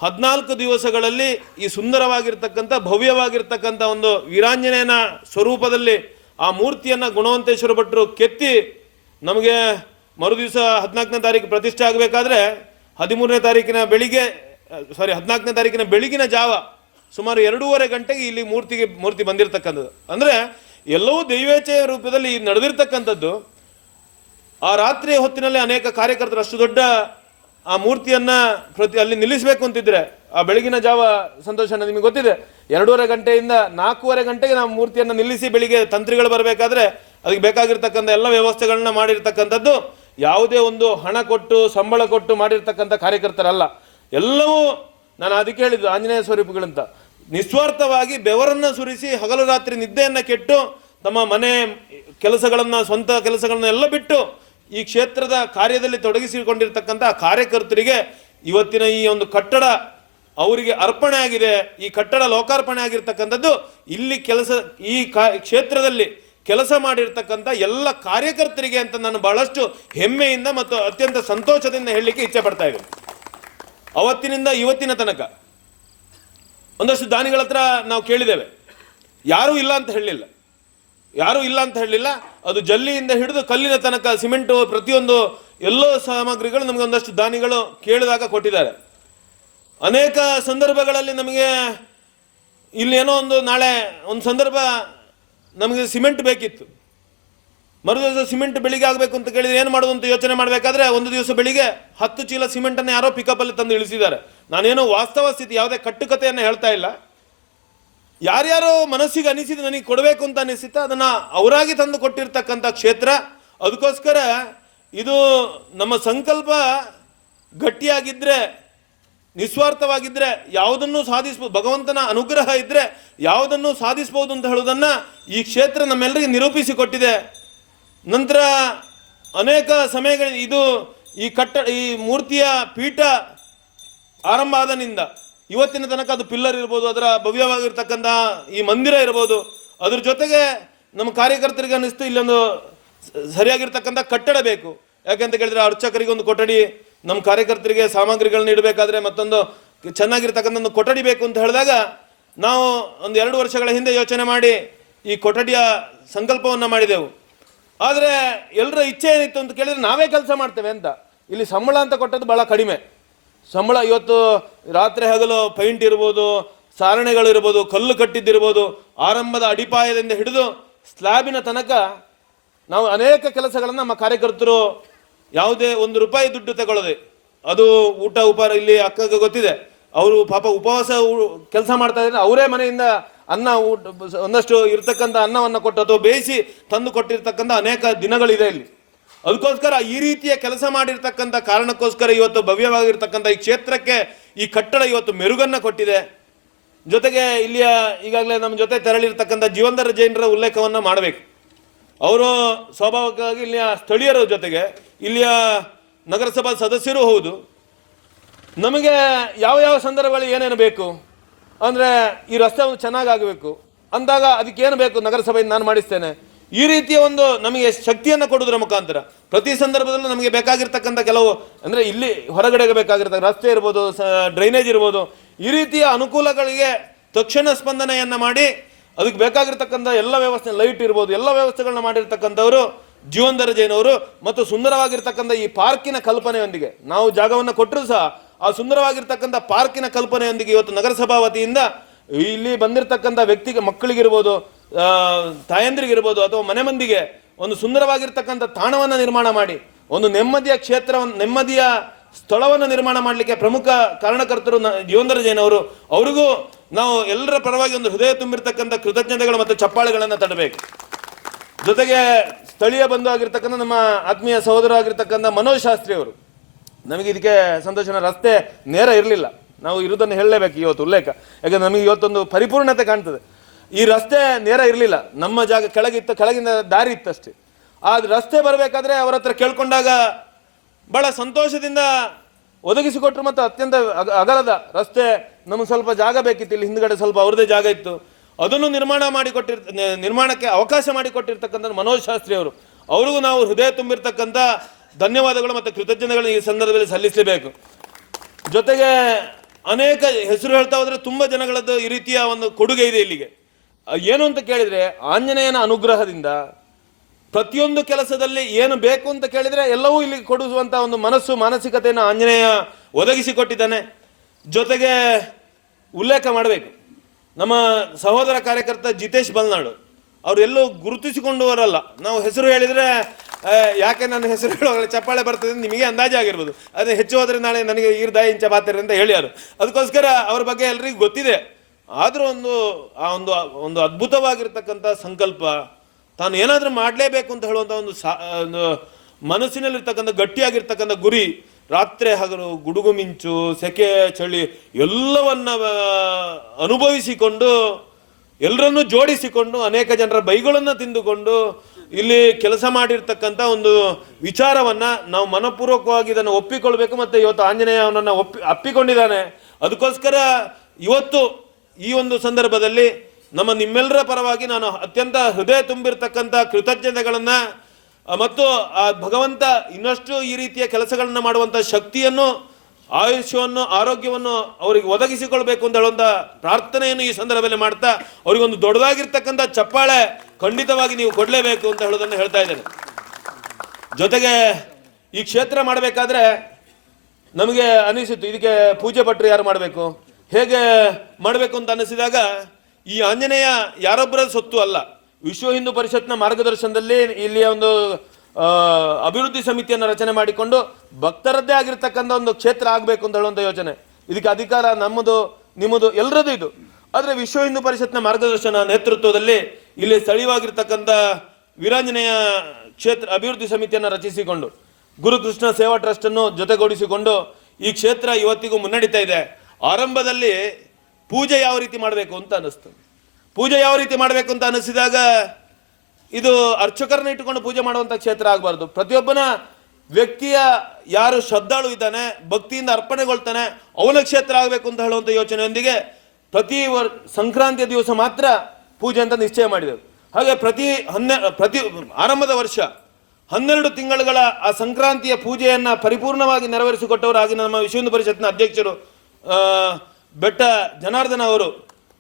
14 ದಿವಸಗಳಲ್ಲಿ ಈ ಸುಂದರವಾಗಿರ್ತಕ್ಕಂಥ ಭವ್ಯವಾಗಿರ್ತಕ್ಕಂಥ ಒಂದು ವೀರಾಂಜನೇಯನ ಸ್ವರೂಪದಲ್ಲಿ ಆ ಮೂರ್ತಿಯನ್ನು ಗುಣವಂತೇಶ್ವರ ಭಟ್ರು ಕೆತ್ತಿ ನಮಗೆ ಮರುದಿವಸ 14ನೇ ತಾರೀಕು ಪ್ರತಿಷ್ಠೆ ಆಗಬೇಕಾದ್ರೆ 14ನೇ ತಾರೀಕಿನ ಬೆಳಗಿನ ಜಾವ ಸುಮಾರು 2:30 ಗಂಟೆಗೆ ಇಲ್ಲಿ ಮೂರ್ತಿ ಬಂದಿರತಕ್ಕಂಥದ್ದು. ಅಂದರೆ ಎಲ್ಲವೂ ದೈವೇಚ್ಛೆಯ ರೂಪದಲ್ಲಿ ನಡೆದಿರ್ತಕ್ಕಂಥದ್ದು. ಆ ರಾತ್ರಿಯ ಹೊತ್ತಿನಲ್ಲಿ ಅನೇಕ ಕಾರ್ಯಕರ್ತರು ಅಷ್ಟು ದೊಡ್ಡ ಆ ಮೂರ್ತಿಯನ್ನು ಅಲ್ಲಿ ನಿಲ್ಲಿಸಬೇಕು ಅಂತಿದ್ರೆ ಆ ಬೆಳಗಿನ ಜಾವ ಸಂತೋಷನ ನಿಮಗೆ ಗೊತ್ತಿದೆ, 2:30 ಗಂಟೆಯಿಂದ 4:15 ಗಂಟೆಗೆ ನಾವು ಮೂರ್ತಿಯನ್ನು ನಿಲ್ಲಿಸಿ ಬೆಳಿಗ್ಗೆ ತಂತ್ರಿಗಳು ಬರಬೇಕಾದ್ರೆ ಅದಕ್ಕೆ ಬೇಕಾಗಿರ್ತಕ್ಕಂಥ ಎಲ್ಲ ವ್ಯವಸ್ಥೆಗಳನ್ನ ಮಾಡಿರ್ತಕ್ಕಂಥದ್ದು ಯಾವುದೇ ಒಂದು ಹಣ ಕೊಟ್ಟು ಸಂಬಳ ಕೊಟ್ಟು ಮಾಡಿರ್ತಕ್ಕಂಥ ಕಾರ್ಯಕರ್ತರಲ್ಲ. ಎಲ್ಲವೂ ನಾನು ಅದಕ್ಕೆ ಹೇಳಿದ್ದು ಆಂಜನೇಯ ಸ್ವರೂಪಗಳಂತ ನಿಸ್ವಾರ್ಥವಾಗಿ ಬೆವರನ್ನು ಸುರಿಸಿ ಹಗಲು ರಾತ್ರಿ ನಿದ್ದೆಯನ್ನು ಕೆಟ್ಟು ತಮ್ಮ ಮನೆ ಕೆಲಸಗಳನ್ನು ಸ್ವಂತ ಕೆಲಸಗಳನ್ನ ಎಲ್ಲ ಬಿಟ್ಟು ಈ ಕ್ಷೇತ್ರದ ಕಾರ್ಯದಲ್ಲಿ ತೊಡಗಿಸಿಕೊಂಡಿರ್ತಕ್ಕಂಥ ಕಾರ್ಯಕರ್ತರಿಗೆ ಇವತ್ತಿನ ಈ ಒಂದು ಕಟ್ಟಡ ಅವರಿಗೆ ಅರ್ಪಣೆ ಆಗಿದೆ. ಈ ಕಟ್ಟಡ ಲೋಕಾರ್ಪಣೆ ಆಗಿರ್ತಕ್ಕಂಥದ್ದು ಇಲ್ಲಿ ಕ್ಷೇತ್ರದಲ್ಲಿ ಕೆಲಸ ಮಾಡಿರ್ತಕ್ಕಂಥ ಎಲ್ಲ ಕಾರ್ಯಕರ್ತರಿಗೆ ಅಂತ ನಾನು ಬಹಳಷ್ಟು ಹೆಮ್ಮೆಯಿಂದ ಮತ್ತು ಅತ್ಯಂತ ಸಂತೋಷದಿಂದ ಹೇಳಲಿಕ್ಕೆ ಇಚ್ಛೆ ಪಡ್ತಾ ಇದ್ದೇನೆ. ಅವತ್ತಿನಿಂದ ಇವತ್ತಿನ ತನಕ ಒಂದಷ್ಟು ದಾನಿಗಳ ಹತ್ರ ನಾವು ಕೇಳಿದ್ದೇವೆ, ಯಾರೂ ಇಲ್ಲ ಅಂತ ಹೇಳಲಿಲ್ಲ. ಅದು ಜಲ್ಲಿಯಿಂದ ಹಿಡಿದು ಕಲ್ಲಿನ ತನಕ ಸಿಮೆಂಟು ಪ್ರತಿಯೊಂದು ಎಲ್ಲೋ ಸಾಮಗ್ರಿಗಳು ನಮಗೆ ಒಂದಷ್ಟು ದಾನಿಗಳು ಕೇಳಿದಾಗ ಕೊಟ್ಟಿದ್ದಾರೆ. ಅನೇಕ ಸಂದರ್ಭಗಳಲ್ಲಿ ನಮಗೆ ಇಲ್ಲಿ ಏನೋ ನಾಳೆ ಒಂದು ಸಂದರ್ಭ ನಮಗೆ ಸಿಮೆಂಟ್ ಬೇಕಿತ್ತು, ಮರುದಿವಸ ಸಿಮೆಂಟ್ ಬೆಳಿಗ್ಗೆ ಆಗಬೇಕು ಅಂತ ಕೇಳಿದ್ರೆ ಏನು ಮಾಡೋದು ಅಂತ ಯೋಚನೆ ಮಾಡಬೇಕಾದ್ರೆ ಒಂದು ದಿವಸ ಬೆಳಿಗ್ಗೆ 10 ಚೀಲ ಸಿಮೆಂಟನ್ನು ಯಾರೋ ಪಿಕಪ್ಪಲ್ಲಿ ತಂದು ಇಳಿಸಿದ್ದಾರೆ. ನಾನೇನೋ ವಾಸ್ತವ ಸ್ಥಿತಿ ಯಾವುದೇ ಕಟ್ಟುಕತೆಯನ್ನು ಹೇಳ್ತಾ ಇಲ್ಲ. ಯಾರ್ಯಾರೋ ಮನಸ್ಸಿಗೆ ಅನಿಸಿದ್ದು ನನಗೆ ಕೊಡಬೇಕು ಅಂತ ಅನಿಸುತ್ತೆ ಅದನ್ನು ಅವರಾಗಿ ತಂದು ಕೊಟ್ಟಿರ್ತಕ್ಕಂಥ ಕ್ಷೇತ್ರ. ಅದಕ್ಕೋಸ್ಕರ ಇದು ನಮ್ಮ ಸಂಕಲ್ಪ ಗಟ್ಟಿಯಾಗಿದ್ದರೆ, ನಿಸ್ವಾರ್ಥವಾಗಿದ್ದರೆ ಯಾವುದನ್ನು ಸಾಧಿಸ್ಬೋದು, ಭಗವಂತನ ಅನುಗ್ರಹ ಇದ್ದರೆ ಯಾವುದನ್ನು ಸಾಧಿಸ್ಬೋದು ಅಂತ ಹೇಳೋದನ್ನು ಈ ಕ್ಷೇತ್ರ ನಮ್ಮೆಲ್ಲರಿಗೆ ನಿರೂಪಿಸಿಕೊಟ್ಟಿದೆ. ನಂತರ ಅನೇಕ ಸಮಯಗಳು ಈ ಮೂರ್ತಿಯ ಪೀಠ ಆರಂಭ ಆದನಿಂದ ಇವತ್ತಿನ ತನಕ ಅದು ಪಿಲ್ಲರ್ ಇರ್ಬೋದು, ಅದರ ಭವ್ಯವಾಗಿರ್ತಕ್ಕಂಥ ಈ ಮಂದಿರ ಇರ್ಬೋದು, ಅದ್ರ ಜೊತೆಗೆ ನಮ್ಮ ಕಾರ್ಯಕರ್ತರಿಗೆ ಅನ್ನಿಸ್ತು ಇಲ್ಲೊಂದು ಸರಿಯಾಗಿರ್ತಕ್ಕಂಥ ಕಟ್ಟಡ ಬೇಕು. ಯಾಕೆಂತ ಕೇಳಿದ್ರೆ ಅರ್ಚಕರಿಗೆ ಒಂದು ಕೊಠಡಿ, ನಮ್ಮ ಕಾರ್ಯಕರ್ತರಿಗೆ ಸಾಮಗ್ರಿಗಳನ್ನ ಇಡಬೇಕಾದ್ರೆ ಮತ್ತೊಂದು ಚೆನ್ನಾಗಿರ್ತಕ್ಕಂಥ ಒಂದು ಕೊಠಡಿ ಬೇಕು ಅಂತ ಹೇಳಿದಾಗ ನಾವು ಒಂದು 2 ವರ್ಷಗಳ ಹಿಂದೆ ಯೋಚನೆ ಮಾಡಿ ಈ ಕೊಠಡಿಯ ಸಂಕಲ್ಪವನ್ನು ಮಾಡಿದೆವು. ಆದರೆ ಎಲ್ಲರ ಇಚ್ಛೆ ಏನಿತ್ತು ಅಂತ ಕೇಳಿದ್ರೆ ನಾವೇ ಕೆಲಸ ಮಾಡ್ತೇವೆ ಅಂತ. ಇಲ್ಲಿ ಸಂಬಳ ಅಂತ ಕೊಟ್ಟದ್ದು ಭಾಳ ಕಡಿಮೆ ಸಂಬಳ. ಇವತ್ತು ರಾತ್ರಿ ಹಗಲು ಪೈಂಟ್ ಇರ್ಬೋದು, ಸಾರಣೆಗಳು ಇರ್ಬೋದು, ಕಲ್ಲು ಕಟ್ಟಿದ್ದಿರ್ಬೋದು, ಆರಂಭದ ಅಡಿಪಾಯದಿಂದ ಹಿಡಿದು ಸ್ಲ್ಯಾಬಿನ ತನಕ ನಾವು ಅನೇಕ ಕೆಲಸಗಳನ್ನು ನಮ್ಮ ಕಾರ್ಯಕರ್ತರು ಯಾವುದೇ ₹1 ದುಡ್ಡು ತಗೊಳ್ಳದೆ, ಅದು ಊಟ ಉಪಹಾರ ಇಲ್ಲಿ ಅಕ್ಕಗೆ ಗೊತ್ತಿದೆ, ಅವರು ಪಾಪ ಉಪವಾಸ ಕೆಲಸ ಮಾಡ್ತಾ ಇದ್ದಾರೆ, ಅವರೇ ಮನೆಯಿಂದ ಅನ್ನ ಒಂದಷ್ಟು ಇರ್ತಕ್ಕಂಥ ಅನ್ನವನ್ನು ಕೊಟ್ಟು ಅಥವಾ ಬೇಯಿಸಿ ತಂದು ಕೊಟ್ಟಿರ್ತಕ್ಕಂಥ ಅನೇಕ ದಿನಗಳಿದೆ ಇಲ್ಲಿ. ಅದಕ್ಕೋಸ್ಕರ ಈ ರೀತಿಯ ಕೆಲಸ ಮಾಡಿರ್ತಕ್ಕಂಥ ಕಾರಣಕ್ಕೋಸ್ಕರ ಇವತ್ತು ಭವ್ಯವಾಗಿರ್ತಕ್ಕಂಥ ಈ ಕ್ಷೇತ್ರಕ್ಕೆ ಈ ಕಟ್ಟಡ ಇವತ್ತು ಮೆರುಗನ್ನು ಕೊಟ್ಟಿದೆ. ಜೊತೆಗೆ ಇಲ್ಲಿಯ ಈಗಾಗಲೇ ನಮ್ಮ ಜೊತೆ ತೆರಳಿರ್ತಕ್ಕಂಥ ಜೀವಂಧರ ಜೈನರ ಉಲ್ಲೇಖವನ್ನು ಮಾಡಬೇಕು. ಅವರು ಸ್ವಾಭಾವಿಕವಾಗಿ ಇಲ್ಲಿಯ ಸ್ಥಳೀಯರ ಜೊತೆಗೆ ಇಲ್ಲಿಯ ನಗರಸಭಾ ಸದಸ್ಯರೂ ಹೌದು. ನಮಗೆ ಯಾವ ಯಾವ ಸಂದರ್ಭಗಳಲ್ಲಿ ಏನೇನು ಬೇಕು ಅಂದರೆ ಈ ರಸ್ತೆ ಒಂದು ಚೆನ್ನಾಗಾಗಬೇಕು ಅಂದಾಗ ಅದಕ್ಕೇನು ಬೇಕು ನಗರಸಭೆಯಿಂದ ನಾನು ಮಾಡಿಸ್ತೇನೆ. ಈ ರೀತಿಯ ಒಂದು ನಮಗೆ ಶಕ್ತಿಯನ್ನು ಕೊಡೋದ್ರ ಮುಖಾಂತರ ಪ್ರತಿ ಸಂದರ್ಭದಲ್ಲೂ ನಮಗೆ ಬೇಕಾಗಿರ್ತಕ್ಕಂಥ ಕೆಲವು ಅಂದರೆ ಇಲ್ಲಿ ಹೊರಗಡೆಗೆ ಬೇಕಾಗಿರ್ತಕ್ಕ ರಸ್ತೆ ಇರ್ಬೋದು, ಡ್ರೈನೇಜ್ ಇರ್ಬೋದು, ಈ ರೀತಿಯ ಅನುಕೂಲಗಳಿಗೆ ತಕ್ಷಣ ಸ್ಪಂದನೆಯನ್ನು ಮಾಡಿ ಅದಕ್ಕೆ ಬೇಕಾಗಿರ್ತಕ್ಕಂಥ ಎಲ್ಲ ವ್ಯವಸ್ಥೆ, ಲೈಟ್ ಇರ್ಬೋದು, ಎಲ್ಲ ವ್ಯವಸ್ಥೆಗಳನ್ನ ಮಾಡಿರ್ತಕ್ಕಂಥವರು ಜೀವನ್ಧರ್ ಜೈನ್ ಅವರು. ಮತ್ತು ಸುಂದರವಾಗಿರ್ತಕ್ಕಂಥ ಈ ಪಾರ್ಕಿನ ಕಲ್ಪನೆಯೊಂದಿಗೆ ನಾವು ಜಾಗವನ್ನು ಕೊಟ್ಟರು ಸಹ ಆ ಸುಂದರವಾಗಿರ್ತಕ್ಕಂಥ ಪಾರ್ಕಿನ ಕಲ್ಪನೆಯೊಂದಿಗೆ ಇವತ್ತು ನಗರಸಭಾ ವತಿಯಿಂದ ಇಲ್ಲಿ ಬಂದಿರತಕ್ಕಂಥ ವ್ಯಕ್ತಿಗೆ, ಮಕ್ಕಳಿಗಿರ್ಬೋದು, ತಾಯಂದ್ರಿಗಿರ್ಬೋದು ಅಥವಾ ಮನೆ ಮಂದಿಗೆ ಒಂದು ಸುಂದರವಾಗಿರ್ತಕ್ಕಂಥ ತಾಣವನ್ನು ನಿರ್ಮಾಣ ಮಾಡಿ ಒಂದು ನೆಮ್ಮದಿಯ ಕ್ಷೇತ್ರವನ್ನು, ನೆಮ್ಮದಿಯ ಸ್ಥಳವನ್ನು ನಿರ್ಮಾಣ ಮಾಡಲಿಕ್ಕೆ ಪ್ರಮುಖ ಕಾರಣಕರ್ತರು ಜೀವನ್ಧರ್ ಜೈನ್ ಅವರು. ಅವರಿಗೂ ನಾವು ಎಲ್ಲರ ಪರವಾಗಿ ಒಂದು ಹೃದಯ ತುಂಬಿರ್ತಕ್ಕಂಥ ಕೃತಜ್ಞತೆಗಳು ಮತ್ತು ಚಪ್ಪಾಳೆಗಳನ್ನು ತಡಬೇಕು. ಜೊತೆಗೆ ಸ್ಥಳೀಯ ಬಂಧು ಆಗಿರ್ತಕ್ಕಂಥ ನಮ್ಮ ಆತ್ಮೀಯ ಸಹೋದರ ಆಗಿರ್ತಕ್ಕಂಥ ಮನೋಜ್ ಶಾಸ್ತ್ರಿ ಅವರು, ನಮಗೆ ಇದಕ್ಕೆ ಸಂತೋಷನ ರಸ್ತೆ ನೇರ ಇರಲಿಲ್ಲ, ನಾವು ಇರುವುದನ್ನು ಹೇಳಲೇಬೇಕು ಇವತ್ತು ಉಲ್ಲೇಖ, ಯಾಕಂದ್ರೆ ನಮಗೆ ಇವತ್ತೊಂದು ಪರಿಪೂರ್ಣತೆ ಕಾಣ್ತದೆ. ಈ ರಸ್ತೆ ನೇರ ಇರಲಿಲ್ಲ, ನಮ್ಮ ಜಾಗ ಕೆಳಗಿತ್ತು, ಕೆಳಗಿಂದ ದಾರಿ ಇತ್ತಷ್ಟೇ. ಆ ರಸ್ತೆ ಬರಬೇಕಾದ್ರೆ ಅವರ ಹತ್ರ ಕೇಳ್ಕೊಂಡಾಗ ಭಾಳ ಸಂತೋಷದಿಂದ ಒದಗಿಸಿಕೊಟ್ರು. ಮತ್ತು ಅತ್ಯಂತ ಅಗಲದ ರಸ್ತೆ, ನಮಗೆ ಸ್ವಲ್ಪ ಜಾಗ ಬೇಕಿತ್ತು, ಇಲ್ಲಿ ಹಿಂದ್ಗಡೆ ಸ್ವಲ್ಪ ಅವ್ರದ್ದೇ ಜಾಗ ಇತ್ತು, ಅದನ್ನು ನಿರ್ಮಾಣಕ್ಕೆ ಅವಕಾಶ ಮಾಡಿಕೊಟ್ಟಿರ್ತಕ್ಕಂಥ ಮನೋಜ್ ಶಾಸ್ತ್ರಿ ಅವರು, ಅವ್ರಿಗೂ ನಾವು ಹೃದಯ ತುಂಬಿರ್ತಕ್ಕಂಥ ಧನ್ಯವಾದಗಳು ಮತ್ತು ಕೃತಜ್ಞತೆಗಳನ್ನು ಈ ಸಂದರ್ಭದಲ್ಲಿ ಸಲ್ಲಿಸಬೇಕು. ಜೊತೆಗೆ ಅನೇಕ ಹೆಸರು ಹೇಳ್ತಾ ಹೋದರೆ ತುಂಬ ಜನಗಳದ್ದು ಈ ರೀತಿಯ ಒಂದು ಕೊಡುಗೆ ಇದೆ ಇಲ್ಲಿಗೆ. ಏನು ಅಂತ ಕೇಳಿದರೆ ಆಂಜನೇಯನ ಅನುಗ್ರಹದಿಂದ ಪ್ರತಿಯೊಂದು ಕೆಲಸದಲ್ಲಿ ಏನು ಬೇಕು ಅಂತ ಕೇಳಿದರೆ ಎಲ್ಲವೂ ಇಲ್ಲಿ ಕೊಡಿಸುವಂಥ ಒಂದು ಮಾನಸಿಕತೆಯನ್ನು ಆಂಜನೇಯ ಒದಗಿಸಿಕೊಟ್ಟಿದ್ದಾನೆ. ಜೊತೆಗೆ ಉಲ್ಲೇಖ ಮಾಡಬೇಕು, ನಮ್ಮ ಸಹೋದರ ಕಾರ್ಯಕರ್ತ ಜಿತೇಶ್ ಬಲ್ನಾಡು ಅವರು ಎಲ್ಲೂ ಗುರುತಿಸಿಕೊಂಡವರಲ್ಲ. ನಾವು ಹೆಸರು ಹೇಳಿದರೆ ಯಾಕೆ ನನ್ನ ಹೆಸರು ಹೇಳುವಾಗ ಚಪ್ಪಾಳೆ ಬರ್ತದೆ ನಿಮಗೆ ಅಂದಾಜಾಗಿರ್ಬೋದು, ಅದೇ ಹೆಚ್ಚು ಹೋದರೆ ನಾಳೆ ನನಗೆ ಈರ್ದಾಯಿ ಇಂಚ ಬಾತಾರೆ ಅಂತ ಹೇಳ್ಯಾರು. ಅದಕ್ಕೋಸ್ಕರ ಅವ್ರ ಬಗ್ಗೆ ಎಲ್ರಿಗೂ ಗೊತ್ತಿದೆ. ಆದರೂ ಒಂದು ಅದ್ಭುತವಾಗಿರ್ತಕ್ಕಂಥ ಸಂಕಲ್ಪ, ತಾನು ಏನಾದರೂ ಮಾಡಲೇಬೇಕು ಅಂತ ಹೇಳುವಂಥ ಒಂದು ಮನಸ್ಸಿನಲ್ಲಿರ್ತಕ್ಕಂಥ ಗಟ್ಟಿಯಾಗಿರ್ತಕ್ಕಂಥ ಗುರಿ, ರಾತ್ರಿ ಹಗಲು ಗುಡುಗು ಮಿಂಚು, ಸೆಕೆ, ಚಳಿ ಎಲ್ಲವನ್ನ ಅನುಭವಿಸಿಕೊಂಡು ಎಲ್ಲರನ್ನೂ ಜೋಡಿಸಿಕೊಂಡು ಅನೇಕ ಜನರ ಬೈಗಳನ್ನು ತಿಂದುಕೊಂಡು ಇಲ್ಲಿ ಕೆಲಸ ಮಾಡಿರ್ತಕ್ಕಂಥ ಒಂದು ವಿಚಾರವನ್ನ ನಾವು ಮನಪೂರ್ವಕವಾಗಿ ಇದನ್ನು ಒಪ್ಪಿಕೊಳ್ಬೇಕು. ಮತ್ತು ಇವತ್ತು ಆಂಜನೇಯ ಅವನನ್ನು ಅಪ್ಪಿಕೊಂಡಿದ್ದಾನೆ. ಅದಕ್ಕೋಸ್ಕರ ಇವತ್ತು ಈ ಒಂದು ಸಂದರ್ಭದಲ್ಲಿ ನಿಮ್ಮೆಲ್ಲರ ಪರವಾಗಿ ನಾನು ಅತ್ಯಂತ ಹೃದಯ ತುಂಬಿರ್ತಕ್ಕಂಥ ಕೃತಜ್ಞತೆಗಳನ್ನು ಮತ್ತು ಆ ಭಗವಂತ ಇನ್ನಷ್ಟು ಈ ರೀತಿಯ ಕೆಲಸಗಳನ್ನು ಮಾಡುವಂಥ ಶಕ್ತಿಯನ್ನು, ಆಯುಷ್ಯವನ್ನು, ಆರೋಗ್ಯವನ್ನು ಅವರಿಗೆ ಒದಗಿಸಿಕೊಳ್ಬೇಕು ಅಂತ ಹೇಳುವಂಥ ಪ್ರಾರ್ಥನೆಯನ್ನು ಈ ಸಂದರ್ಭದಲ್ಲಿ ಮಾಡ್ತಾ ಅವರಿಗೊಂದು ದೊಡ್ಡದಾಗಿರ್ತಕ್ಕಂಥ ಚಪ್ಪಾಳೆ ಖಂಡಿತವಾಗಿ ನೀವು ಕೊಡಲೇಬೇಕು ಅಂತ ಹೇಳೋದನ್ನು ಹೇಳ್ತಾ ಇದ್ದೇನೆ. ಜೊತೆಗೆ ಈ ಕ್ಷೇತ್ರ ಮಾಡಬೇಕಾದ್ರೆ ನಮಗೆ ಅನಿಸಿತ್ತು, ಇದಕ್ಕೆ ಪೂಜೆ ಭಟ್ರು ಯಾರು ಮಾಡಬೇಕು, ಹೇಗೆ ಮಾಡಬೇಕು ಅಂತ ಅನಿಸಿದಾಗ ಈ ಆಂಜನೇಯ ಯಾರೊಬ್ಬರ ಸೊತ್ತು ಅಲ್ಲ, ವಿಶ್ವ ಹಿಂದೂ ಪರಿಷತ್ನ ಮಾರ್ಗದರ್ಶನದಲ್ಲಿ ಇಲ್ಲಿಯ ಒಂದು ಅಭಿವೃದ್ಧಿ ಸಮಿತಿಯನ್ನು ರಚನೆ ಮಾಡಿಕೊಂಡು ಭಕ್ತರದ್ದೇ ಆಗಿರ್ತಕ್ಕಂಥ ಒಂದು ಕ್ಷೇತ್ರ ಆಗಬೇಕು ಅಂತ ಹೇಳುವಂಥ ಯೋಚನೆ. ಇದಕ್ಕೆ ಅಧಿಕಾರ ನಮ್ಮದು, ನಿಮ್ಮದು, ಎಲ್ಲರದ್ದು ಇದು. ಆದರೆ ವಿಶ್ವ ಹಿಂದೂ ಪರಿಷತ್ನ ಮಾರ್ಗದರ್ಶನ ನೇತೃತ್ವದಲ್ಲಿ ಇಲ್ಲಿ ಸ್ಥಳೀಯವಾಗಿರ್ತಕ್ಕಂಥ ವೀರಾಂಜನೇಯ ಕ್ಷೇತ್ರ ಅಭಿವೃದ್ಧಿ ಸಮಿತಿಯನ್ನು ರಚಿಸಿಕೊಂಡು ಗುರುಕೃಷ್ಣ ಸೇವಾ ಟ್ರಸ್ಟನ್ನು ಜೊತೆಗೂಡಿಸಿಕೊಂಡು ಈ ಕ್ಷೇತ್ರ ಇವತ್ತಿಗೂ ಮುನ್ನಡೀತಾ ಇದೆ. ಆರಂಭದಲ್ಲಿ ಪೂಜೆ ಯಾವ ರೀತಿ ಮಾಡಬೇಕು ಅಂತ ಅನ್ನಿಸ್ತು. ಪೂಜೆ ಯಾವ ರೀತಿ ಮಾಡಬೇಕು ಅಂತ ಅನ್ನಿಸಿದಾಗ ಇದು ಅರ್ಚಕರನ್ನ ಇಟ್ಟುಕೊಂಡು ಪೂಜೆ ಮಾಡುವಂಥ ಕ್ಷೇತ್ರ ಆಗಬಾರ್ದು. ಪ್ರತಿಯೊಬ್ಬನ ವ್ಯಕ್ತಿಯ ಯಾರು ಶ್ರದ್ಧಾಳು ಇದ್ದಾನೆ, ಭಕ್ತಿಯಿಂದ ಅರ್ಪಣೆಗೊಳ್ತಾನೆ, ಅವನ ಕ್ಷೇತ್ರ ಆಗಬೇಕು ಅಂತ ಹೇಳುವಂಥ ಯೋಚನೆಯೊಂದಿಗೆ ಪ್ರತಿ ಸಂಕ್ರಾಂತಿಯ ದಿವಸ ಮಾತ್ರ ಪೂಜೆ ಅಂತ ನಿಶ್ಚಯ ಮಾಡಿದರು. ಹಾಗೆ ಪ್ರತಿ ಆರಂಭದ ವರ್ಷ 12 ತಿಂಗಳುಗಳ ಆ ಸಂಕ್ರಾಂತಿಯ ಪೂಜೆಯನ್ನು ಪರಿಪೂರ್ಣವಾಗಿ ನೆರವೇರಿಸಿಕೊಟ್ಟವರಾಗಿ ನಮ್ಮ ವಿಶ್ವ ಹಿಂದೂ ಪರಿಷತ್ನ ಅಧ್ಯಕ್ಷರು ಬೆಟ್ಟ ಜನಾರ್ದನ ಅವರು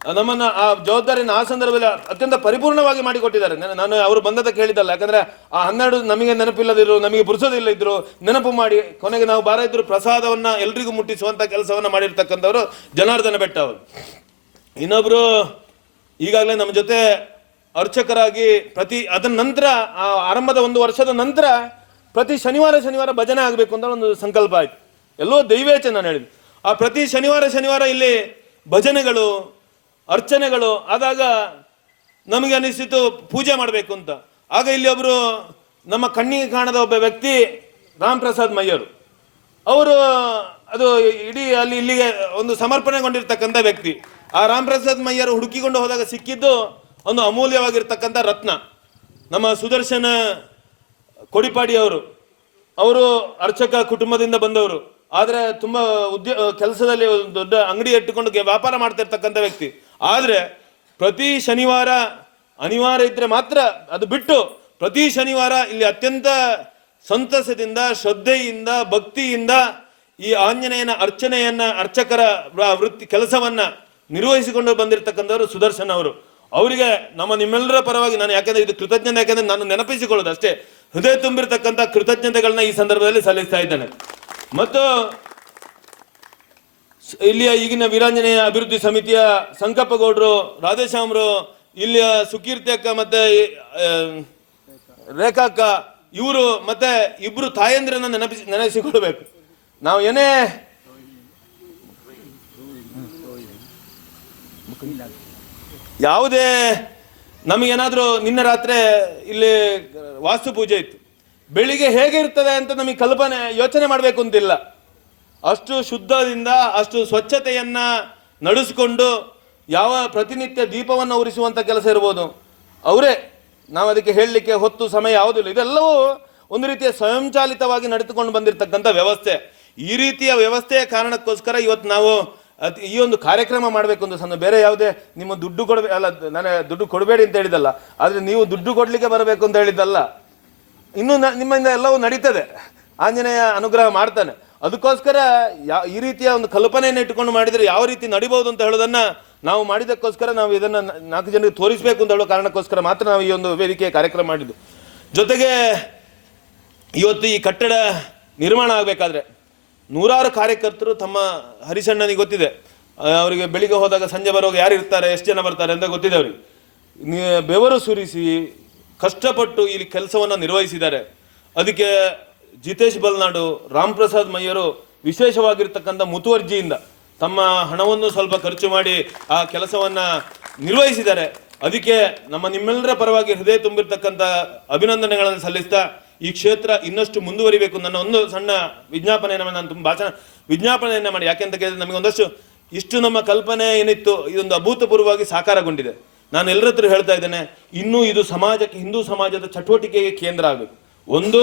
ನಮ್ಮನ್ನು ಆ ಜವಾಬ್ದಾರಿಯನ್ನು ಆ ಸಂದರ್ಭದಲ್ಲಿ ಅತ್ಯಂತ ಪರಿಪೂರ್ಣವಾಗಿ ಮಾಡಿಕೊಟ್ಟಿದ್ದಾರೆ. ನಾನು ಅವರು ಬಂದದ ಕೇಳಿದಲ್ಲ, ಯಾಕಂದರೆ ಆ 12 ನಮಗೆ ನೆನಪಿಲ್ಲದಿದ್ರು, ನಮಗೆ ಪುರುಸೋದಿಲ್ಲ ಇದ್ರು, ನೆನಪು ಮಾಡಿ ಕೊನೆಗೆ ನಾವು ಬಾರ ಇದ್ರು ಪ್ರಸಾದವನ್ನು ಎಲ್ರಿಗೂ ಮುಟ್ಟಿಸುವಂಥ ಕೆಲಸವನ್ನು ಮಾಡಿರ್ತಕ್ಕಂಥವರು ಜನಾರ್ದನ ಬೆಟ್ಟ ಅವರು. ಇನ್ನೊಬ್ಬರು ಈಗಾಗಲೇ ನಮ್ಮ ಜೊತೆ ಅರ್ಚಕರಾಗಿ ಅದರ ನಂತರ ಆ ಆರಂಭದ 1 ವರ್ಷದ ನಂತರ ಪ್ರತಿ ಶನಿವಾರ ಭಜನೆ ಆಗಬೇಕು ಅಂತ ಒಂದು ಸಂಕಲ್ಪ ಆಯಿತು. ಎಲ್ಲೋ ದೈವೇಚ್ಛೆ ನಾನು ಹೇಳಿದ್ದು. ಆ ಪ್ರತಿ ಶನಿವಾರ ಇಲ್ಲಿ ಭಜನೆಗಳು, ಅರ್ಚನೆಗಳು ಆದಾಗ ನಮಗೆ ಅನಿಸಿತು ಪೂಜೆ ಮಾಡಬೇಕು ಅಂತ. ಆಗ ಇಲ್ಲಿ ಒಬ್ಬರು ನಮ್ಮ ಕಣ್ಣಿಗೆ ಕಾಣದ ಒಬ್ಬ ವ್ಯಕ್ತಿ ರಾಮ್ ಪ್ರಸಾದ್ ಮಯ್ಯರು ಅವರು, ಅದು ಇಡೀ ಇಲ್ಲಿಗೆ ಒಂದು ಸಮರ್ಪಣೆಗೊಂಡಿರ್ತಕ್ಕಂಥ ವ್ಯಕ್ತಿ. ಆ ರಾಮ್ ಪ್ರಸಾದ್ ಮಯ್ಯರು ಹುಡುಕಿಕೊಂಡು ಹೋದಾಗ ಸಿಕ್ಕಿದ್ದು ಒಂದು ಅಮೂಲ್ಯವಾಗಿರ್ತಕ್ಕಂಥ ರತ್ನ. ನಮ್ಮ ಸುದರ್ಶನ ಕೊಡಿಪಾಡಿ ಅವರು ಅರ್ಚಕ ಕುಟುಂಬದಿಂದ ಬಂದವರು. ಆದರೆ ತುಂಬ ಕೆಲಸದಲ್ಲಿ ಒಂದು ದೊಡ್ಡ ಅಂಗಡಿ ಇಟ್ಟುಕೊಂಡು ವ್ಯಾಪಾರ ಮಾಡ್ತಿರ್ತಕ್ಕಂಥ ವ್ಯಕ್ತಿ. ಆದರೆ ಪ್ರತಿ ಶನಿವಾರ ಅನಿವಾರ್ಯ ಇದ್ರೆ ಮಾತ್ರ ಅದು ಬಿಟ್ಟು ಪ್ರತಿ ಶನಿವಾರ ಇಲ್ಲಿ ಅತ್ಯಂತ ಸಂತಸದಿಂದ, ಶ್ರದ್ಧೆಯಿಂದ, ಭಕ್ತಿಯಿಂದ ಈ ಆಂಜನೇಯನ ಅರ್ಚಕರ ವೃತ್ತಿ ಕೆಲಸವನ್ನ ನಿರ್ವಹಿಸಿಕೊಂಡು ಬಂದಿರತಕ್ಕಂಥವರು ಸುದರ್ಶನ್ ಅವರು. ಅವರಿಗೆ ನಿಮ್ಮೆಲ್ಲರ ಪರವಾಗಿ ನಾನು, ಯಾಕಂದ್ರೆ ಇದು ಕೃತಜ್ಞತೆ, ಯಾಕಂದ್ರೆ ನಾನು ನೆನಪಿಸಿಕೊಳ್ಳೋದು ಅಷ್ಟೇ, ಹೃದಯ ತುಂಬಿರತಕ್ಕಂಥ ಕೃತಜ್ಞತೆಗಳನ್ನ ಈ ಸಂದರ್ಭದಲ್ಲಿ ಸಲ್ಲಿಸ್ತಾ ಇದ್ದೇನೆ. ಮತ್ತು ಇಲ್ಲಿಯ ಈಗಿನ ವೀರಾಂಜನೇಯ ಅಭಿವೃದ್ಧಿ ಸಮಿತಿಯ ಸಂಕಪ್ಪ ಗೌಡ್ರು, ರಾಧೇಶ್ಯಾಮ್ರು, ಇಲ್ಲಿಯ ಸುಕೀರ್ತಿ ಅಕ್ಕ ಮತ್ತೆ ರೇಖಾ ಅಕ್ಕ, ಇವರು ಮತ್ತೆ ಇಬ್ರು ತಾಯಂದಿರನ್ನ ನೆನೆಸಿಕೊಳ್ಬೇಕು. ನಾವು ಏನೇ ಯಾವುದೇ ನಮಗೇನಾದ್ರೂ ನಿನ್ನೆ ರಾತ್ರಿ ಇಲ್ಲಿ ವಾಸ್ತು ಪೂಜೆ ಇತ್ತು, ಬೆಳಿಗ್ಗೆ ಹೇಗೆ ಇರ್ತದೆ ಅಂತ ನಮಗೆ ಯೋಚನೆ ಮಾಡಬೇಕು ಅಂತಿಲ್ಲ. ಅಷ್ಟು ಶುದ್ಧದಿಂದ, ಅಷ್ಟು ಸ್ವಚ್ಛತೆಯನ್ನ ನಡೆಸಿಕೊಂಡು ಯಾವ ಪ್ರತಿನಿತ್ಯ ದೀಪವನ್ನು ಉರಿಸುವಂತ ಕೆಲಸ ಇರ್ಬೋದು ಅವರೇ. ನಾವು ಅದಕ್ಕೆ ಹೇಳಲಿಕ್ಕೆ ಹೊತ್ತು ಸಮಯ ಯಾವುದಿಲ್ಲ. ಇದೆಲ್ಲವೂ ಒಂದು ರೀತಿಯ ಸ್ವಯಂಚಾಲಿತವಾಗಿ ನಡೆದುಕೊಂಡು ಬಂದಿರತಕ್ಕಂಥ ವ್ಯವಸ್ಥೆ. ಈ ರೀತಿಯ ವ್ಯವಸ್ಥೆಯ ಕಾರಣಕ್ಕೋಸ್ಕರ ಇವತ್ತು ನಾವು ಈ ಒಂದು ಕಾರ್ಯಕ್ರಮ ಮಾಡಬೇಕು ಅಂತ ಬೇರೆ ಯಾವುದೇ ನಿಮ್ಮ ದುಡ್ಡು ಅಲ್ಲ, ನಾನು ದುಡ್ಡು ಕೊಡಬೇಡಿ ಅಂತ ಹೇಳಿದಲ್ಲ, ಆದರೆ ನೀವು ದುಡ್ಡು ಕೊಡಲಿಕ್ಕೆ ಬರಬೇಕು ಅಂತ ಹೇಳಿದ್ದಲ್ಲ. ಇನ್ನು ನಿಮ್ಮಿಂದ ಎಲ್ಲವೂ ನಡೀತದೆ, ಆಂಜನೇಯ ಅನುಗ್ರಹ ಮಾಡ್ತಾನೆ. ಅದಕ್ಕೋಸ್ಕರ ಈ ರೀತಿಯ ಒಂದು ಕಲ್ಪನೆಯನ್ನು ಇಟ್ಟುಕೊಂಡು ಮಾಡಿದರೆ ಯಾವ ರೀತಿ ನಡಿಬಹುದು ಅಂತ ಹೇಳೋದನ್ನ ನಾವು ಮಾಡಿದಕ್ಕೋಸ್ಕರ ನಾವು ಇದನ್ನ 4 ಜನರಿಗೆ ತೋರಿಸಬೇಕು ಅಂತ ಹೇಳೋ ಕಾರಣಕ್ಕೋಸ್ಕರ ಮಾತ್ರ ನಾವು ಈ ಒಂದು ವೇದಿಕೆಯ ಕಾರ್ಯಕ್ರಮ ಮಾಡಿದ್ದು. ಜೊತೆಗೆ ಇವತ್ತು ಈ ಕಟ್ಟಡ ನಿರ್ಮಾಣ ಆಗಬೇಕಾದ್ರೆ ನೂರಾರು ಕಾರ್ಯಕರ್ತರು ತಮ್ಮ ಹರಿಶಣ್ಣನಿಗೆ ಗೊತ್ತಿದೆ, ಅವರಿಗೆ ಬೆಳಿಗ್ಗೆ ಹೋದಾಗ ಸಂಜೆ ಬರುವಾಗ ಯಾರು ಇರ್ತಾರೆ, ಎಷ್ಟು ಜನ ಬರ್ತಾರೆ ಅಂತ ಗೊತ್ತಿದೆ ಅವರಿಗೆ. ಬೆವರು ಸುರಿಸಿ ಕಷ್ಟಪಟ್ಟು ಇಲ್ಲಿ ಕೆಲಸವನ್ನು ನಿರ್ವಹಿಸಿದ್ದಾರೆ. ಅದಕ್ಕೆ ಜಿತೇಶ್ ಬಲ್ನಾಡು, ರಾಮ್ ಪ್ರಸಾದ್ ಮಯ್ಯರು ವಿಶೇಷವಾಗಿರ್ತಕ್ಕಂಥ ಮುತುವರ್ಜಿಯಿಂದ ತಮ್ಮ ಹಣವನ್ನು ಸ್ವಲ್ಪ ಖರ್ಚು ಮಾಡಿ ಆ ಕೆಲಸವನ್ನ ನಿರ್ವಹಿಸಿದ್ದಾರೆ. ಅದಕ್ಕೆ ನಿಮ್ಮೆಲ್ಲರ ಪರವಾಗಿ ಹೃದಯ ತುಂಬಿರ್ತಕ್ಕಂಥ ಅಭಿನಂದನೆಗಳನ್ನು ಸಲ್ಲಿಸ್ತಾ, ಈ ಕ್ಷೇತ್ರ ಇನ್ನಷ್ಟು ಮುಂದುವರಿಬೇಕು. ನನ್ನ ಒಂದು ಸಣ್ಣ ವಿಜ್ಞಾಪನೆಯನ್ನು ನಾನು ವಿಜ್ಞಾಪನೆಯನ್ನು ಮಾಡಿ, ಯಾಕೆಂತ ಕೇಳಿದ್ರೆ ನಮಗೆ ಒಂದಷ್ಟು ಇಷ್ಟು ನಮ್ಮ ಕಲ್ಪನೆ ಏನಿತ್ತು ಇದೊಂದು ಅಭೂತಪೂರ್ವವಾಗಿ ಸಾಕಾರಗೊಂಡಿದೆ. ನಾನು ಎಲ್ಲರ ಹತ್ರ ಹೇಳ್ತಾ ಇದ್ದೇನೆ, ಇನ್ನೂ ಇದು ಸಮಾಜಕ್ಕೆ, ಹಿಂದೂ ಸಮಾಜದ ಚಟುವಟಿಕೆಗೆ ಕೇಂದ್ರ ಆಗಬೇಕು. ಒಂದು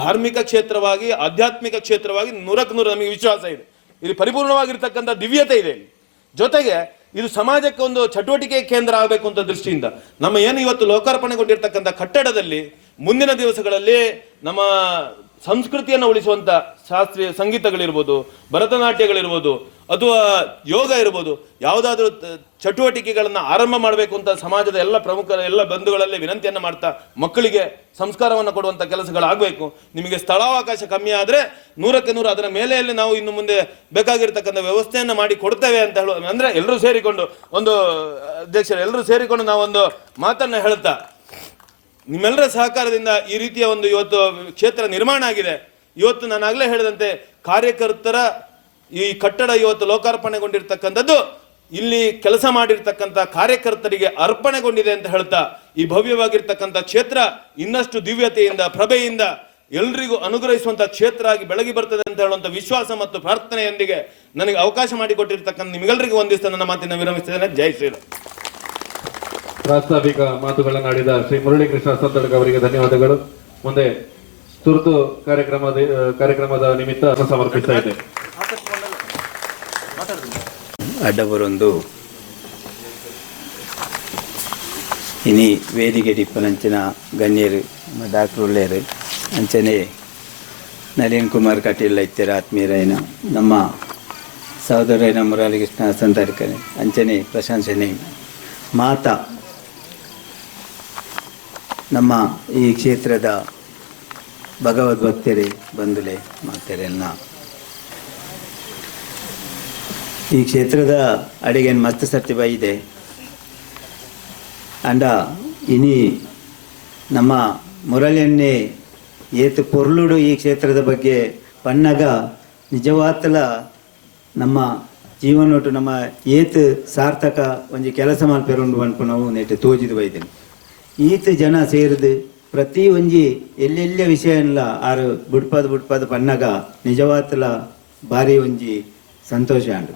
ಧಾರ್ಮಿಕ ಕ್ಷೇತ್ರವಾಗಿ, ಆಧ್ಯಾತ್ಮಿಕ ಕ್ಷೇತ್ರವಾಗಿ 100ಕ್ಕೆ 100 ನಮಗೆ ವಿಶ್ವಾಸ ಇದೆ. ಇಲ್ಲಿ ಪರಿಪೂರ್ಣವಾಗಿರ್ತಕ್ಕಂಥ ದಿವ್ಯತೆ ಇದೆ. ಜೊತೆಗೆ ಇದು ಸಮಾಜಕ್ಕೆ ಒಂದು ಚಟುವಟಿಕೆ ಕೇಂದ್ರ ಆಗಬೇಕು ಅಂತ ದೃಷ್ಟಿಯಿಂದ ಏನು ಇವತ್ತು ಲೋಕಾರ್ಪಣೆಗೊಂಡಿರ್ತಕ್ಕಂಥ ಕಟ್ಟಡದಲ್ಲಿ ಮುಂದಿನ ದಿವಸಗಳಲ್ಲಿ ನಮ್ಮ ಸಂಸ್ಕೃತಿಯನ್ನು ಉಳಿಸುವಂತ ಶಾಸ್ತ್ರೀಯ ಸಂಗೀತಗಳಿರ್ಬೋದು, ಭರತನಾಟ್ಯಗಳಿರ್ಬೋದು, ಅಥವಾ ಯೋಗ ಇರ್ಬೋದು, ಯಾವುದಾದ್ರೂ ಚಟುವಟಿಕೆಗಳನ್ನು ಆರಂಭ ಮಾಡಬೇಕು ಅಂತ ಸಮಾಜದ ಎಲ್ಲ ಪ್ರಮುಖ ಎಲ್ಲ ಬಂಧುಗಳಲ್ಲಿ ವಿನಂತಿಯನ್ನು ಮಾಡ್ತಾ, ಮಕ್ಕಳಿಗೆ ಸಂಸ್ಕಾರವನ್ನು ಕೊಡುವಂಥ ಕೆಲಸಗಳಾಗಬೇಕು. ನಿಮಗೆ ಸ್ಥಳಾವಕಾಶ ಕಮ್ಮಿ ಆದರೆ 100ಕ್ಕೆ 100 ಅದರ ಮೇಲೆಯಲ್ಲಿ ನಾವು ಇನ್ನು ಮುಂದೆ ಬೇಕಾಗಿರ್ತಕ್ಕಂಥ ವ್ಯವಸ್ಥೆಯನ್ನು ಮಾಡಿ ಕೊಡ್ತೇವೆ ಅಂತ ಹೇಳುವ, ಅಂದರೆ ಎಲ್ಲರೂ ಸೇರಿಕೊಂಡು ಒಂದು ಅಧ್ಯಕ್ಷರು ಎಲ್ಲರೂ ಸೇರಿಕೊಂಡು ನಾವೊಂದು ಮಾತನ್ನು ಹೇಳ್ತಾ, ನಿಮ್ಮೆಲ್ಲರ ಸಹಕಾರದಿಂದ ಈ ರೀತಿಯ ಒಂದು ಇವತ್ತು ಕ್ಷೇತ್ರ ನಿರ್ಮಾಣ ಆಗಿದೆ. ಇವತ್ತು ನಾನು ಆಗಲೇ ಹೇಳಿದಂತೆ ಕಾರ್ಯಕರ್ತರ ಈ ಕಟ್ಟಡ ಇವತ್ತು ಲೋಕಾರ್ಪಣೆಗೊಂಡಿರ್ತಕ್ಕಂಥದ್ದು ಇಲ್ಲಿ ಕೆಲಸ ಮಾಡಿರ್ತಕ್ಕಂಥ ಕಾರ್ಯಕರ್ತರಿಗೆ ಅರ್ಪಣೆಗೊಂಡಿದೆ ಅಂತ ಹೇಳ್ತಾ, ಈ ಭವ್ಯವಾಗಿರ್ತಕ್ಕಂಥ ಕ್ಷೇತ್ರ ಇನ್ನಷ್ಟು ದಿವ್ಯತೆಯಿಂದ, ಪ್ರಭೆಯಿಂದ ಎಲ್ರಿಗೂ ಅನುಗ್ರಹಿಸುವಂತ ಕ್ಷೇತ್ರ ಆಗಿ ಬೆಳಗಿ ಬರ್ತದೆ ಅಂತ ಹೇಳುವಂತ ವಿಶ್ವಾಸ ಮತ್ತು ಪ್ರಾರ್ಥನೆಯೊಂದಿಗೆ ನನಗೆ ಅವಕಾಶ ಮಾಡಿಕೊಟ್ಟಿರ್ತಕ್ಕಂಥ ನಿಮ್ಮೆಲ್ಲರಿಗೂ ವಂದಿಸ್ತಾ ನನ್ನ ಮಾತಿನ ವಿರಮಿಸ್ತೇನೆ. ಜೈ ಶ್ರೀರಾಮ್. ಪ್ರಾಸ್ತಾವಿಕ ಮಾತುಗಳನ್ನಾಡಿದ ಶ್ರೀ ಮುರಳೀಕೃಷ್ಣ ಸಂತಡ್ಕ ಅವರಿಗೆ ಧನ್ಯವಾದಗಳು. ಮುಂದೆ ತುರ್ತು ಕಾರ್ಯಕ್ರಮದ ನಿಮಿತ್ತ ಸಮರ್ಪಿಸ್ತಾ ಇದೆ. ಅಡ್ಡಬರೊಂದು ಇನಿ ವೇದಿಕೆ ಟಿಪ್ಪನಂಚಿನ ಗಣ್ಯರು ಡಾಕ್ಟರ್ ಉಳ್ಳೇರು ಅಂಚನೆ ನಳಿನ್ ಕುಮಾರ್ ಕಟೀಲ್ ಇತ್ತರ ಆತ್ಮೀಯರಾಯನ ನಮ್ಮ ಸಹೋದರೈನ ಮುರಳೀಕೃಷ್ಣ ಸಂತಡ್ಕನೆ ಅಂಚನೆ ಪ್ರಶಂಸನೆ ಮಾತಾ ನಮ್ಮ ಈ ಕ್ಷೇತ್ರದ ಭಗವದ್ಭಕ್ತರೇ ಬಂಧುಲೆ ಮಾತೆರೆಲ್ಲ ಈ ಕ್ಷೇತ್ರದ ಅಡಿಗೆ ಮಸ್ತ್ ಸರ್ತಿ ಬೈದೆ ಅಂಡ ಇನಿ ನಮ್ಮ ಮುರಳಿಯನ್ನೇ ಏತು ಪೊರ್ಲುಡು ಈ ಕ್ಷೇತ್ರದ ಬಗ್ಗೆ ಪನ್ನಗ ನಿಜವಾತಲ ನಮ್ಮ ಜೀವನೊಟ್ಟು ನಮ್ಮ ಏತು ಸಾರ್ಥಕ ಒಂಜಿ ಕೆಲಸ ಮಲ್ಪೆರುಂಡು ಅನ್ಪು ನಾವು ನೆಟ್ಟು ತೋಜಿದು ಬೈದೇನೆ. ಈತ ಜನ ಸೇರಿದು ಪ್ರತಿ ಒಂಜಿ ಎಲ್ಲೆಲ್ಲ ವಿಷಯ ಇಲ್ಲ ಆರು ಬುಡ್ಪದ ಪನ್ನಗ ನಿಜವಾತಲ ಭಾರಿ ಒಂಜಿ ಸಂತೋಷ ಅಂಡು.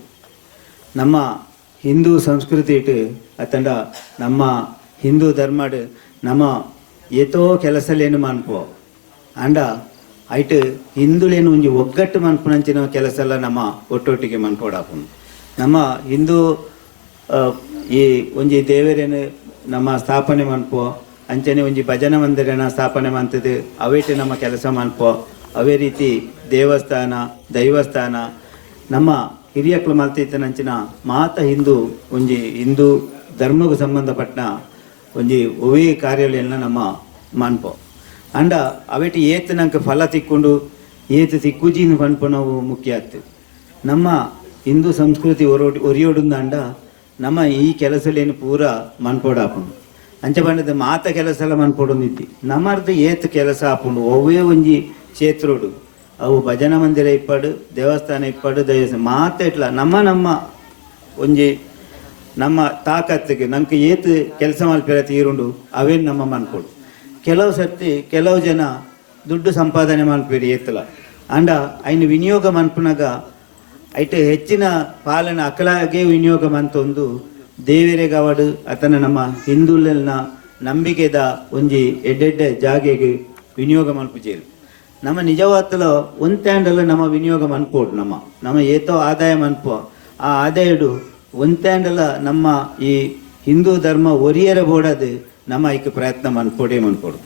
ನಮ್ಮ ಹಿಂದೂ ಸಂಸ್ಕೃತಿ ಇಟ್ಟು ಅತ್ತಂಡ ನಮ್ಮ ಹಿಂದೂ ಧರ್ಮಡ್ ನಮ್ಮ ಏತೋ ಕೆಲಸಲೇನು ಮನ್ಪೋ ಅಂಡ ಐಟ್ ಹಿಂದುಲೇನು ಒಂಜಿ ಒಗ್ಗಟ್ಟು ಮನ್ಪುನಂಚಿನ ಕೆಲಸ ಎಲ್ಲ ನಮ್ಮ ಒಟ್ಟೊಟ್ಟಿಗೆ ಮನ್ಪೋಡಾಪುಂಡು. ನಮ್ಮ ಹಿಂದೂ ಈ ಒಂಜಿ ದೇವರೇನು ನಮ್ಮ ಸ್ಥಾಪನೆ ಮನ್ಪೋ ಅಂಚನೆ ಒಂಜಿ ಭಜನ ಮಂದಿರನ ಸ್ಥಾಪನೆ ಮಂತದ್ದು ಅವೇಟೆ ನಮ್ಮ ಕೆಲಸ ಮನ್ಪೋ. ಅವೇ ರೀತಿ ದೇವಸ್ಥಾನ ದೈವಸ್ಥಾನ ನಮ್ಮ ಹಿರಿಯಕ್ಕಳು ಮಲ್ತಿತ್ತನಂಚಿನ ಮಾತ ಹಿಂದೂ ಧರ್ಮಕ್ಕೆ ಸಂಬಂಧಪಟ್ಟ ಒಂಜಿ ಒವೇ ಕಾರ್ಯಾಲಯನ ನಮ್ಮ ಮನ್ಪೋ ಅಂಡ ಅವೇಟಿ ಏತ್ ನಂಗೆ ಫಲ ತಿಕ್ಕೊಂಡು ಏತ್ ತಿಕ್ಕುಜಿನ ಪನ್ಪು ನಾವು ಮುಖ್ಯ ಆಗ್ತದೆ. ನಮ್ಮ ಹಿಂದೂ ಸಂಸ್ಕೃತಿ ಒರಿಯೋಡುಂದ ಅಂಡ ನಮ್ಮ ಈ ಕೆಲಸಲೇನು ಪೂರ ಮನ್ಪೋಡಾಪುಂಡು. ಅಂಚ ಬಂಡದ ಮಾತ ಕೆಲಸ ಎಲ್ಲ ಮನ್ಪೊಡೊಂದಿದ್ದಿ ನಮ್ಮರ್ದು ಏತ್ ಕೆಲಸ ಆಪುಂಡು ಒವ್ವೇ ಒಂಜಿ ಕ್ಷೇತ್ರೋಡು ಅವು ಭಜನ ಮಂದಿರ ಇಪ್ಪಡು ದೇವಸ್ಥಾನ ಇಪ್ಪಡು ದೇವಸ್ಥಾನ ಮಾತ ಇಟ್ಲ ನಮ್ಮ ಒಂಜಿ ನಮ್ಮ ತಾಕತ್ತಿಗೆ ನಂಗೆ ಏತ್ ಕೆಲಸ ಮಲ್ಪೆರ ತೀರುಂಡು ಅವೇನು ನಮ್ಮ ಮನ್ಪೊಡು. ಕೆಲವು ಸರ್ತಿ ಕೆಲವು ಜನ ದುಡ್ಡು ಸಂಪಾದನೆ ಮನ್ಪೇರಿ ಏತ್ತಲ ಅಂಡ ಐನು ವಿನಿಯೋಗ ಮನ್ಪುನಾಗ ಐಟ್ ಹೆಚ್ಚಿನ ಪಾಲನ ಅಕಲಾಗೆ ವಿನಿಯೋಗ ಮಂತೊಂದು ದೇವರಿಗೆ ಅವಡು ಅತನ ನಮ್ಮ ಹಿಂದೂಲನ ನಂಬಿಕೆದ ಒಂಜಿ ಎಡ್ಡೆಡ್ಡೆ ಜಾಗೆಗೆ ವಿನಿಯೋಗ ಮಲ್ಪುಜೇರು. ನಮ್ಮ ನಿಜವಾತಲು ಒಂತ್ಯಾಂಡಲ್ಲ ನಮ್ಮ ವಿನಿಯೋಗ ಮನ್ಪೋಡು ನಮ್ಮ ಏತೋ ಆದಾಯ ಮನ್ಪೋ ಆ ಆದಾಯಡು ಒಂತ್ಯಾಂಡಲ್ಲ ನಮ್ಮ ಈ ಹಿಂದೂ ಧರ್ಮ ಒರಿಯರ ಬೋಡದು ನಮ್ಮ ಐಕ್ ಪ್ರಯತ್ನ ಮನ್ಪೋಡು.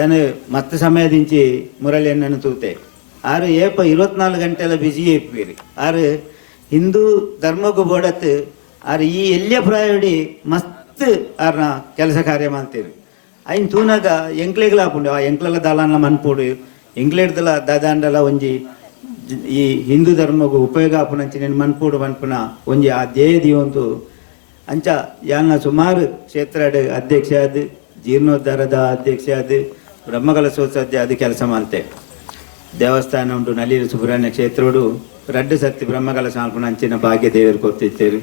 ಏನು ಮತ್ತೆ ಸಮಯದಿಂಚಿ ಮುರಳಿಯಣ್ಣನ ತೂತೆ ಆರು ಏಪ 24 ಗಂಟೆಲ್ಲ ಬಿಸಿ ಏಪೀರಿ ಆರು ಹಿಂದೂ ಧರ್ಮಕ್ಕೂ ಬೋಡತ್ತು ಆರು ಈ ಎಲ್ಲಿಯ ಪ್ರಾಯೋಡಿ ಮಸ್ತ್ ಆರ್ನ ಕೆಲಸ ಕಾರ್ಯ ಮಾಡ್ತೀರಿ. ಐನ್ ತೂನಾಗ ಎಂಕ್ಲೆಗಳಾಪುಂಡು ಆ ಎಂಕ್ಲೆಲ್ಲ ದಾಲಾನ ಮನ್ಪೋಡು ಎಂಕ್ಲೆಡ್ದಲ್ಲ ದಾದಾಂಡಲ ಒಂಜಿ ಈ ಹಿಂದೂ ಧರ್ಮಗೂ ಉಪಯೋಗ ಆಪುನಂಚಿ నేను ಮನ್ಪೋಡು ಮನ್ಪುನ ಒಂಜಿ ಆ ಧ್ಯೇಯದಿ ಒಂದು ಅಂಚ ಯಾನ ಸುಮಾರು ಕ್ಷೇತ್ರ ಅಧ್ಯಕ್ಷ ಅದು ಜೀರ್ಣೋದ್ಧಾರದ ಅಧ್ಯಕ್ಷ ಅದು ಬ್ರಹ್ಮಕಲಶೋತ್ಸವ ಅದು ಕೆಲಸ ಮಾಡ್ತೆ. ದೇವಸ್ಥಾನ ಉಂಟು ನಲಿಲು ಸುಬ್ರಹ್ಮಣ್ಯ ಕ್ಷೇತ್ರೋಡು 2 ಸರ್ತಿ ಬ್ರಹ್ಮಕಲಶ ಮಲ್ಪುನ ಅಂಚಿನ ಭಾಗ್ಯ ದೇವರು ಕೊತ್ತಿತ್ತೇರು.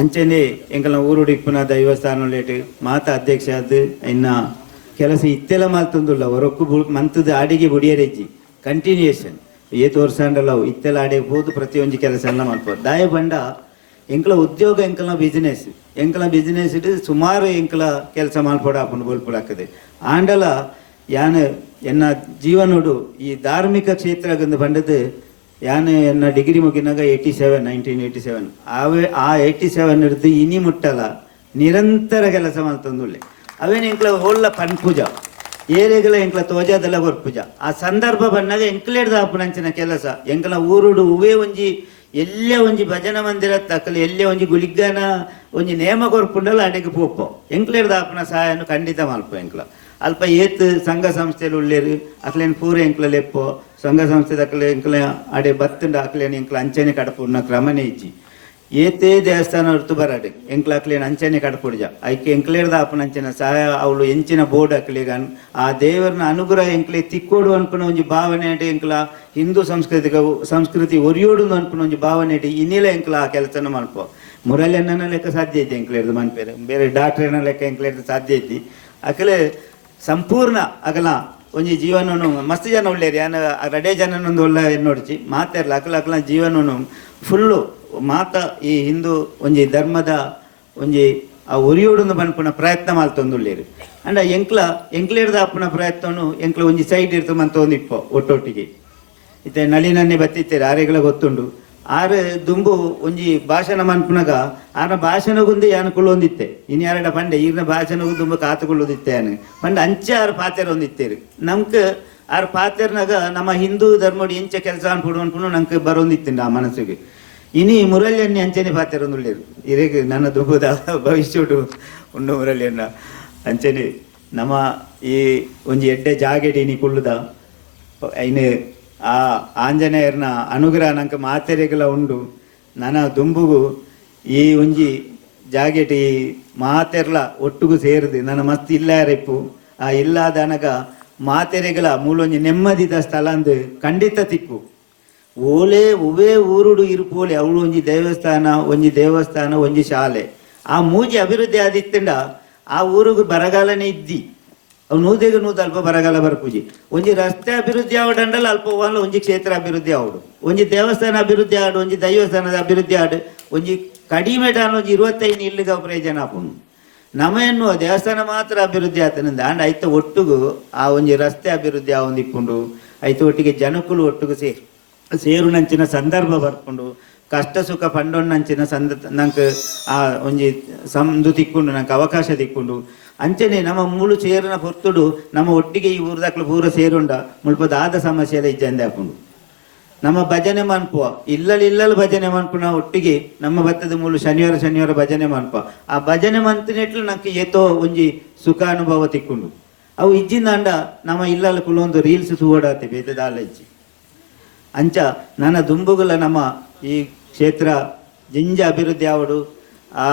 ಅಂಚನೆ ಎಂಕಲ್ನ ಊರುಡು ಇಪ್ಪುನ ದೈವಸ್ಥಾನ ಲೇಟ್ ಮಾತ ಅಧ್ಯಕ್ಷ ಅದು ಇನ್ನ ಕೆಲಸ ಇತ್ತೆಲ್ಲ ಮಲ್ತೊಂದುಲ್ಲ ಹೊರಕ್ಕು ಮಂತದ ಆಡಿಗೆ ಬುಡಿಯರೆಜ್ಜಿ ಕಂಟಿನ್ಯೂಯೇಷನ್ ಏತು ವರ್ಷಂಡಲ್ಲ ಇತ್ತೆಲ್ಲ ಆಡಿಗೆ ಹೋದು ಪ್ರತಿಯೊಂದು ಕೆಲಸ ಎಲ್ಲ ಮಲ್ಪೋದು ದಾಯ ಬಂಡ ಎಂಕಲ ಉದ್ಯೋಗ ಎಂಕಲ್ನ ಬಿಸಿನೆಸ್ ಇಟ್ಟು ಸುಮಾರು ಎಂಕಲ ಕೆಲಸ ಮಲ್ಪೋಡಾಪುಂಡು ಬೋಲ್ಪುಡಾಕದೆ ಆಂಡಲ ಯಾನು ಎನ್ನ ಜೀವನೋಡು ಈ ಧಾರ್ಮಿಕ ಕ್ಷೇತ್ರಗಂದು ಬಂಡದು ಯಾನು ಎನ್ನ ಡಿಗ್ರಿ ಮುಗಿನಾಗ 1987 ಆ 87 ಹಿಡಿದು ಇನಿ ಮುಟ್ಟಲ್ಲ ನಿರಂತರ ಕೆಲಸ ಮಲ್ತೊಂದುಳ್ಳೆ ಅವೇನು ಎಂಕ್ಲ ಒಳ್ಳ ಪನ್ಪೂಜ ಏರೆಗಳ ಎಂಕ್ಲ ತೋಜಾದೆಲ್ಲ ಗೊರ್ಪೂಜ ಆ ಸಂದರ್ಭ ಬಂದಾಗ ಎಂಕ್ಲೇಡ್ದ ಆಪುನಂಚಿನ ಕೆಲಸ ಎಂಕಲ ಊರುಡು ಉವೇ ಒಂಜಿ ಎಲ್ಲೇ ಒಂಜಿ ಭಜನ ಮಂದಿರ ತಕ್ಕಲು ಎಲ್ಲೇ ಒಂಜಿ ಗುಳಿಗ್ಗನ ಒಂಜಿ ನೇಮ ಕೊರ್ಪುಂಡಲ್ಲ ಅಡೆಗೆ ಪೋಪೋ ಎಂಕ್ಲೇಡ್ದ ಆಪುನ ಸಹಾಯನು ಖಂಡಿತ ಮಲ್ಪ ಎಂಕ್ಲ ಅಲ್ಪ ಏತ್ ಸಂಘ ಸಂಸ್ಥೆಲು ಉಳ್ಳೇರು ಅಕ್ಲೇನು ಪೂರ ಎಂಕ್ಲ ಲೆಪ್ಪೋ ಸಂಘ ಸಂಸ್ಥೆ ತಕ್ಕಲೆ ಎಂಕ್ಲ ಅಡೆ ಬತ್ತಂಡ ಅಕ್ಲೇನು ಎಂಕ್ಲ ಅಂಚನೆ ಕಡಪುನ ಕ್ರಮನೇ ಇಜ್ಜಿ ಏತೇ ದೇವಸ್ಥಾನ ಹೊರತು ಬರಾಡೆ ಎಂಕ್ಲ ಅಕ್ಲೇನು ಅಂಚನೆ ಕಡಪುಡ್ಜ ಐಕೆ ಎಂಕ್ಲೇಡ್ದ ಆಪುನ ಅಂಚನ ಸಹಾಯ ಅವಳು ಎಂಚಿನ ಬೋರ್ಡ್ ಅಕ್ಲಿಗ ಆ ದೇವರನ ಅನುಗ್ರಹ ಎಂಕ್ಲೆ ತಿಕ್ಕೋಡು ಅನ್ಪುನ ಒಂಜಿ ಭಾವನೆ ಅಡೆ ಎಂಕ್ಲ ಹಿಂದೂ ಸಂಸ್ಕೃತಿ ಒರಿಯೋಡು ಅನ್ಪುನ ಒಂಜಿ ಭಾವನೆ ಅಡೆ ಇನ್ನಿಲ ಎಂಕ್ಲ ಆ ಕೆಲಸನ ಮಲ್ಪೋ. ಮುರಳಿಯಣ್ಣನ ಲೆಕ್ಕ ಸಾಧ್ಯ ಐತಿ ಎಂಕ್ಲೇಡ್ದು ಮನ್ಪೇರೆ ಬೇರೆ ಡಾಕ್ಟ್ರೇನ ಲೆಕ್ಕ ಎಂಕ್ಲೇಡ್ದು ಸಾಧ್ಯ ಐತಿ ಅಕಲೆ ಸಂಪೂರ್ಣ ಅಗಲ ಒಂಜಿ ಜೀವನನು ಮಸ್ತ್ ಜನ ಒಳ್ಳೆಯರು ಯಾನ ರಡೇ ಜನನೊಂದು ಒಳ್ಳೆ ನೋಡಿಚಿ ಮಾತಾಡ್ಲ ಅಕಲ ಜೀವನನು ಫುಲ್ಲು ಮಾತ ಈ ಹಿಂದೂ ಒಂಜಿ ಧರ್ಮದ ಒಂಜಿ ಆ ಒರಿಯೋಡೊಂದು ಮನ್ಪುನ ಪ್ರಯತ್ನ ಮಲ್ತೊಂದುಳ್ಳೇರು ಅಂಡ ಎಂಕ್ಲೇಡ್ದ ಆಪುನ ಪ್ರಯತ್ನನು ಎಂಕ್ಲ ಒಂಜಿ ಸೈಡ್ ಇರ್ತು ಮಂತೊಂದು ಇಪ್ಪೋ ಒಟ್ಟೊಟ್ಟಿಗೆ ಇತ್ತೆ ನಳಿನನ್ನೇ ಬತ್ತಿತ್ತೇರು ಆರೆಗಳ ಗೊತ್ತುಂಡು ಆರು ದುಂಬು ಒಂಜಿ ಭಾಷಣ ಮನ್ಪುನಗ ಆನ ಭಾಷಣಗುಂದು ಯಾನು ಕುಳ್ಳೊಂದಿತ್ತೆ ಇನ್ನು ಎರಡ ಪಂಡೆ ಈರ್ನ ಭಾಷಣಗೂ ದುಂಬು ಕಾತುಕೊಳ್ಳೋದಿತ್ತೆ ಯಾನು ಪಂಡ ಅಂಚೆ ಆರು ಪಾತೆರ ಒಂದಿತ್ತೇರು ನಮ್ಗೆ ಆರು ಪಾತೆರ್ನಾಗ ನಮ್ಮ ಹಿಂದೂ ಧರ್ಮೋಡಿ ಎಂಚ ಕೆಲಸ ಅನ್ಪುಡು ನಂಗೆ ಬರೋಂದಿತ್ತೇನೆ ಆ ಮನಸ್ಸಿಗೆ ಇನಿ ಮುರಳಿಯಣ್ಣೆ ಅಂಚನೆ ಪಾತೆರ ಒಂದುಳ್ಳೇರು ಇರೇಗ ನನ್ನ ದುಂಬುದ ಭವಿಷ್ಯೋಡು ಉಂಡು ಮುರಳಿಯಣ್ಣ ಅಂಚನೆ ನಮ್ಮ ಈ ಒಂಜಿ ಎಡ್ಡೆ ಜಾಗೆಡಿ ಇನಿ ಕುಳ್ಳುದ ಐನು ಆ ಆಂಜನೇಯರ್ನ ಅನುಗ್ರಹ ನಂಗೆ ಮಾತೆರೆಗಳ ಉಂಡು ನನ್ನ ದುಂಬುಗು ಈ ಒಂಜಿ ಜಾಗೆಟಿ ಮಾತೆರ್ಲ ಒಟ್ಟುಗು ಸೇರಿದು ನನ್ನ ಮಸ್ತ್ ಇಲ್ಲ ರೆಪ್ಪು ಆ ಇಲ್ಲಾದ ಅನಗ ಮಾತೆರೆಗಳ ಮೂಲೊಂಜಿ ನೆಮ್ಮದಿದ ಸ್ಥಳ ಅಂದು ಖಂಡಿತ ತಿಕ್ಕು ಓಲೆ ಉವೇ ಊರುಡು ಇರುಪೋಲೆ ಅವಳು ಒಂಜಿ ದೇವಸ್ಥಾನ ಒಂಜಿ ಶಾಲೆ ಆ ಮೂಜಿ ಅಭಿವೃದ್ಧಿ ಆದಿತ್ತಂಡ ಆ ಊರಿಗೂ ಬರಗಾಲನೇ ಇದ್ದಿ ಅವು ನೂದೇಗ ಅಲ್ಪ ಬರಗಾಲ ಬರ್ಪುಜಿ ಒಂಜಿ ರಸ್ತೆ ಅಭಿವೃದ್ಧಿ ಆವಡಂಡಲ್ಲ ಅಲ್ಪ ಹೋಗಲ್ಲ ಒಂಜಿ ಕ್ಷೇತ್ರ ಅಭಿವೃದ್ಧಿ ಆವಡು ಒಂಜಿ ದೇವಸ್ಥಾನ ಅಭಿವೃದ್ಧಿ ಆಡು ಒಂಜಿ ದೈವಸ್ಥಾನದ ಅಭಿವೃದ್ಧಿ ಆಡು ಒಂಜಿ ಕಡಿಮೆ ಟಾನ್ ಒಂಜಿ 25 ಇಲ್ಲಿಗ ಪ್ರಯೋಜನ ಆಪುಂಡು ನಮ್ಮ ಎನ್ನುವ ದೇವಸ್ಥಾನ ಮಾತ್ರ ಅಭಿವೃದ್ಧಿ ಆತನಿಂದ ಅಂಡ್ ಐತ ಒಟ್ಟಿಗೂ ಆ ಒಂಜಿ ರಸ್ತೆ ಅಭಿವೃದ್ಧಿ ಆವೊಂದಿಪ್ಪುಂಡು ಐತ ಒಟ್ಟಿಗೆ ಜನಕ್ಕುಲು ಒಟ್ಟಿಗೆ ಸೇರುನಂಚಿನ ಸಂದರ್ಭ ಬರ್ಪುಂಡು ಕಷ್ಟ ಸುಖ ಪಂಡೊಣ್ಣಂಚಿನ ನಂಗೆ ಆ ಒಂಜಿ ಸಂದು ತಿಕ್ಕೊಂಡು ನಂಗೆ ಅವಕಾಶ ತಿಕ್ಕೊಂಡು ಅಂಚನೆ ನಮ್ಮ ಮೂಳು ಸೇರಿನ ಹೊರ್ತುಡು ನಮ್ಮ ಒಟ್ಟಿಗೆ ಈ ಊರದಾಕ್ಲು ಪೂರ ಸೇರುಂಡ ಮುಳ್ಪದ ಆದ ಸಮಸ್ಯೆ ಎಲ್ಲ ಇಜ್ಜಂದೆ ಹಾಕೊಂಡು ನಮ್ಮ ಭಜನೆ ಮನ್ಪುವ ಇಲ್ಲಲು ಭಜನೆ ಮನ್ಪುನ ಒಟ್ಟಿಗೆ ನಮ್ಮ ಭತ್ತದ ಮೂಲು ಶನಿವಾರ ಭಜನೆ ಮನ್ಪುವ ಆ ಭಜನೆ ಮನ್ತಿನೆಟ್ಲು ನಂಗೆ ಏತೋ ಒಂಜಿ ಸುಖ ಅನುಭವ ತಿಕ್ಕೊಂಡು ಅವು ಇಜ್ಜಿಂದಾಂಡ ನಮ್ಮ ಇಲ್ಲಲು ಕುಲೊಂದು ರೀಲ್ಸ್ ತೂವಡಾತೆ ಬೇತದಾಲ ಇಜ್ಜಿ ಅಂಚ ನನ್ನ ದುಂಬುಗಳ ನಮ್ಮ ಈ ಕ್ಷೇತ್ರ ಜಿಂಜ ಅಭಿವೃದ್ಧಿ ಆವಡು ಆ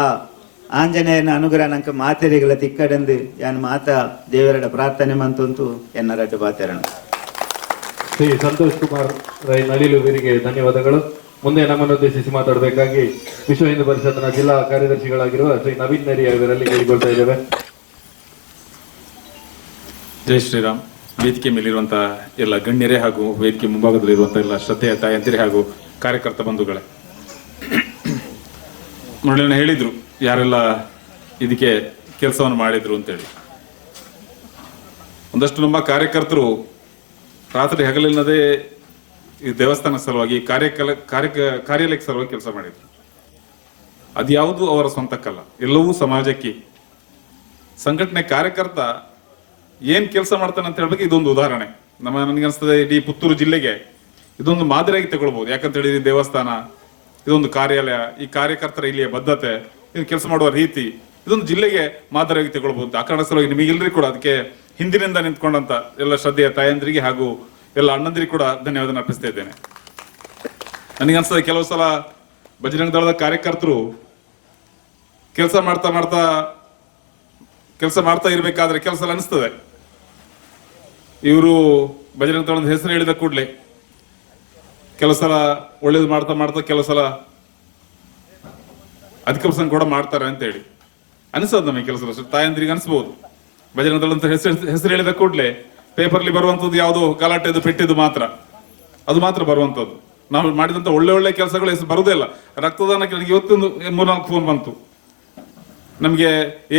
ಆಂಜನೇಯನ ಅನುಗ್ರಹ ನಂಗೆ ಮಾತೆರೆಗಳ ತಿಕ್ಕಡೆಂದು ಯಾನ್ ಮಾತ ದೇವರಡ ಪ್ರಾರ್ಥನೆ ಮಂತಂತೂ ಎನ್ನರಟ್ಟು ಬಾತೆರಣ. ಶ್ರೀ ಸಂತೋಷ್ ಕುಮಾರ್ ರೈ ನಳಿಲು ಇವರಿಗೆ ಧನ್ಯವಾದಗಳು. ಮುಂದೆ ನಮ್ಮನ್ನು ಉದ್ದೇಶಿಸಿ ಮಾತಾಡಬೇಕಾಗಿ ವಿಶ್ವ ಹಿಂದೂ ಪರಿಷತ್ನ ಜಿಲ್ಲಾ ಕಾರ್ಯದರ್ಶಿಗಳಾಗಿರುವ ಶ್ರೀ ನವೀನ್ ನೆರಿಯ ಇವರಲ್ಲಿ ಕೇಳಿಕೊಳ್ತಾ ಇದ್ದೇವೆ. ಜೈ ಶ್ರೀರಾಮ್. ವೇದಿಕೆ ಮೇಲಿರುವಂತಹ ಎಲ್ಲ ಗಣ್ಯರೇ ಹಾಗೂ ವೇದಿಕೆ ಮುಂಭಾಗದಲ್ಲಿರುವಂತಹ ಎಲ್ಲ ಶ್ರದ್ಧೆಯ ತಾಯಂದಿರೇ ಹಾಗೂ ಕಾರ್ಯಕರ್ತ ಬಂಧುಗಳೇ, ಮುರಳೀನ ಹೇಳಿದ್ರು ಯಾರೆಲ್ಲ ಇದಕ್ಕೆ ಕೆಲಸವನ್ನು ಮಾಡಿದ್ರು ಅಂತೇಳಿ. ಒಂದಷ್ಟು ನಮ್ಮ ಕಾರ್ಯಕರ್ತರು ರಾತ್ರಿ ಹಗಲಿಲ್ಲದೆ ಈ ದೇವಸ್ಥಾನ ಸಲುವಾಗಿ ಕಾರ್ಯಾಲಯಕ್ಕೆ ಸಲುವಾಗಿ ಕೆಲಸ ಮಾಡಿದ್ರು. ಅದ್ಯಾವುದು ಅವರ ಸ್ವಂತಕ್ಕಲ್ಲ, ಎಲ್ಲವೂ ಸಮಾಜಕ್ಕೆ. ಸಂಘಟನೆ ಕಾರ್ಯಕರ್ತ ಏನ್ ಕೆಲಸ ಮಾಡ್ತಾನೆ ಅಂತ ಹೇಳ್ಬೇಕು ಇದೊಂದು ಉದಾಹರಣೆ. ನನಗನ್ಸ್ತದೆ ಇಡೀ ಪುತ್ತೂರು ಜಿಲ್ಲೆಗೆ ಇದೊಂದು ಮಾದರಿಯಾಗಿ ತಗೊಳ್ಬಹುದು. ಯಾಕಂತ ಹೇಳಿದ್ರೆ ದೇವಸ್ಥಾನ ಇದೊಂದು ಕಾರ್ಯಾಲಯ, ಈ ಕಾರ್ಯಕರ್ತರ ಇಲ್ಲಿಯ ಬದ್ಧತೆ, ಇದು ಕೆಲಸ ಮಾಡುವ ರೀತಿ, ಇದೊಂದು ಜಿಲ್ಲೆಗೆ ಮಾದರಿಯಾಗಿ ತಗೊಳ್ಬಹುದು. ಆ ಕಾರಣ ಸಲುವಾಗಿ ನಿಮಗೆಲ್ಲರಿಗೂ ಕೂಡ ಅದಕ್ಕೆ ಹಿಂದಿನಿಂದ ನಿಂತ್ಕೊಂಡಂತ ಎಲ್ಲ ಶ್ರದ್ಧೆಯ ತಾಯಂದ್ರಿಗೆ ಹಾಗೂ ಎಲ್ಲ ಅಣ್ಣಂದಿರಿಗೆ ಕೂಡ ಧನ್ಯವಾದ ಅರ್ಪಿಸ್ತಾ ಇದ್ದೇನೆ. ನನಗನ್ಸ್ತದೆ ಕೆಲವು ಸಲ ಬಜರಂಗ ದಳದ ಕಾರ್ಯಕರ್ತರು ಕೆಲಸ ಮಾಡ್ತಾ ಇರ್ಬೇಕಾದ್ರೆ ಕೆಲಸ ಅನಿಸ್ತದೆ ಇವರು ಬಜರಂಗ ದಳದ ಹೆಸರು ಹೇಳಿದ ಕೂಡಲೇ ಕೆಲವು ಸಲ ಒಳ್ಳೇದು ಮಾಡ್ತಾ ಕೆಲವು ಸಲ ಅಧಿಕ ಪ್ರಸಂಗ ಕೂಡ ಮಾಡ್ತಾರೆ ಅಂತ ಹೇಳಿ ಅನಿಸೋದು ನಮಗೆ. ಕೆಲಸ ತಾಯಂದ್ರಿಗೆ ಅನಿಸ್ಬೋದು ಬಜರಂಗ ದಳದ ಹೆಸರು ಹೇಳಿದ ಕೂಡಲೇ ಪೇಪರ್ಲಿ ಬರುವಂತದ್ದು ಯಾವುದೋ ಗಲಾಟೆದು ಪೆಟ್ಟಿದ್ದು ಮಾತ್ರ, ಅದು ಮಾತ್ರ ಬರುವಂತದ್ದು. ನಾವು ಮಾಡಿದಂತ ಒಳ್ಳೆ ಕೆಲಸಗಳು ಹೆಸರು ಬರುವುದೇ ಇಲ್ಲ. ರಕ್ತದಾನಕ್ಕೆ ನನಗೆ ಇವತ್ತೊಂದು 3-4 ಫೋನ್ ಬಂತು, ನಮಗೆ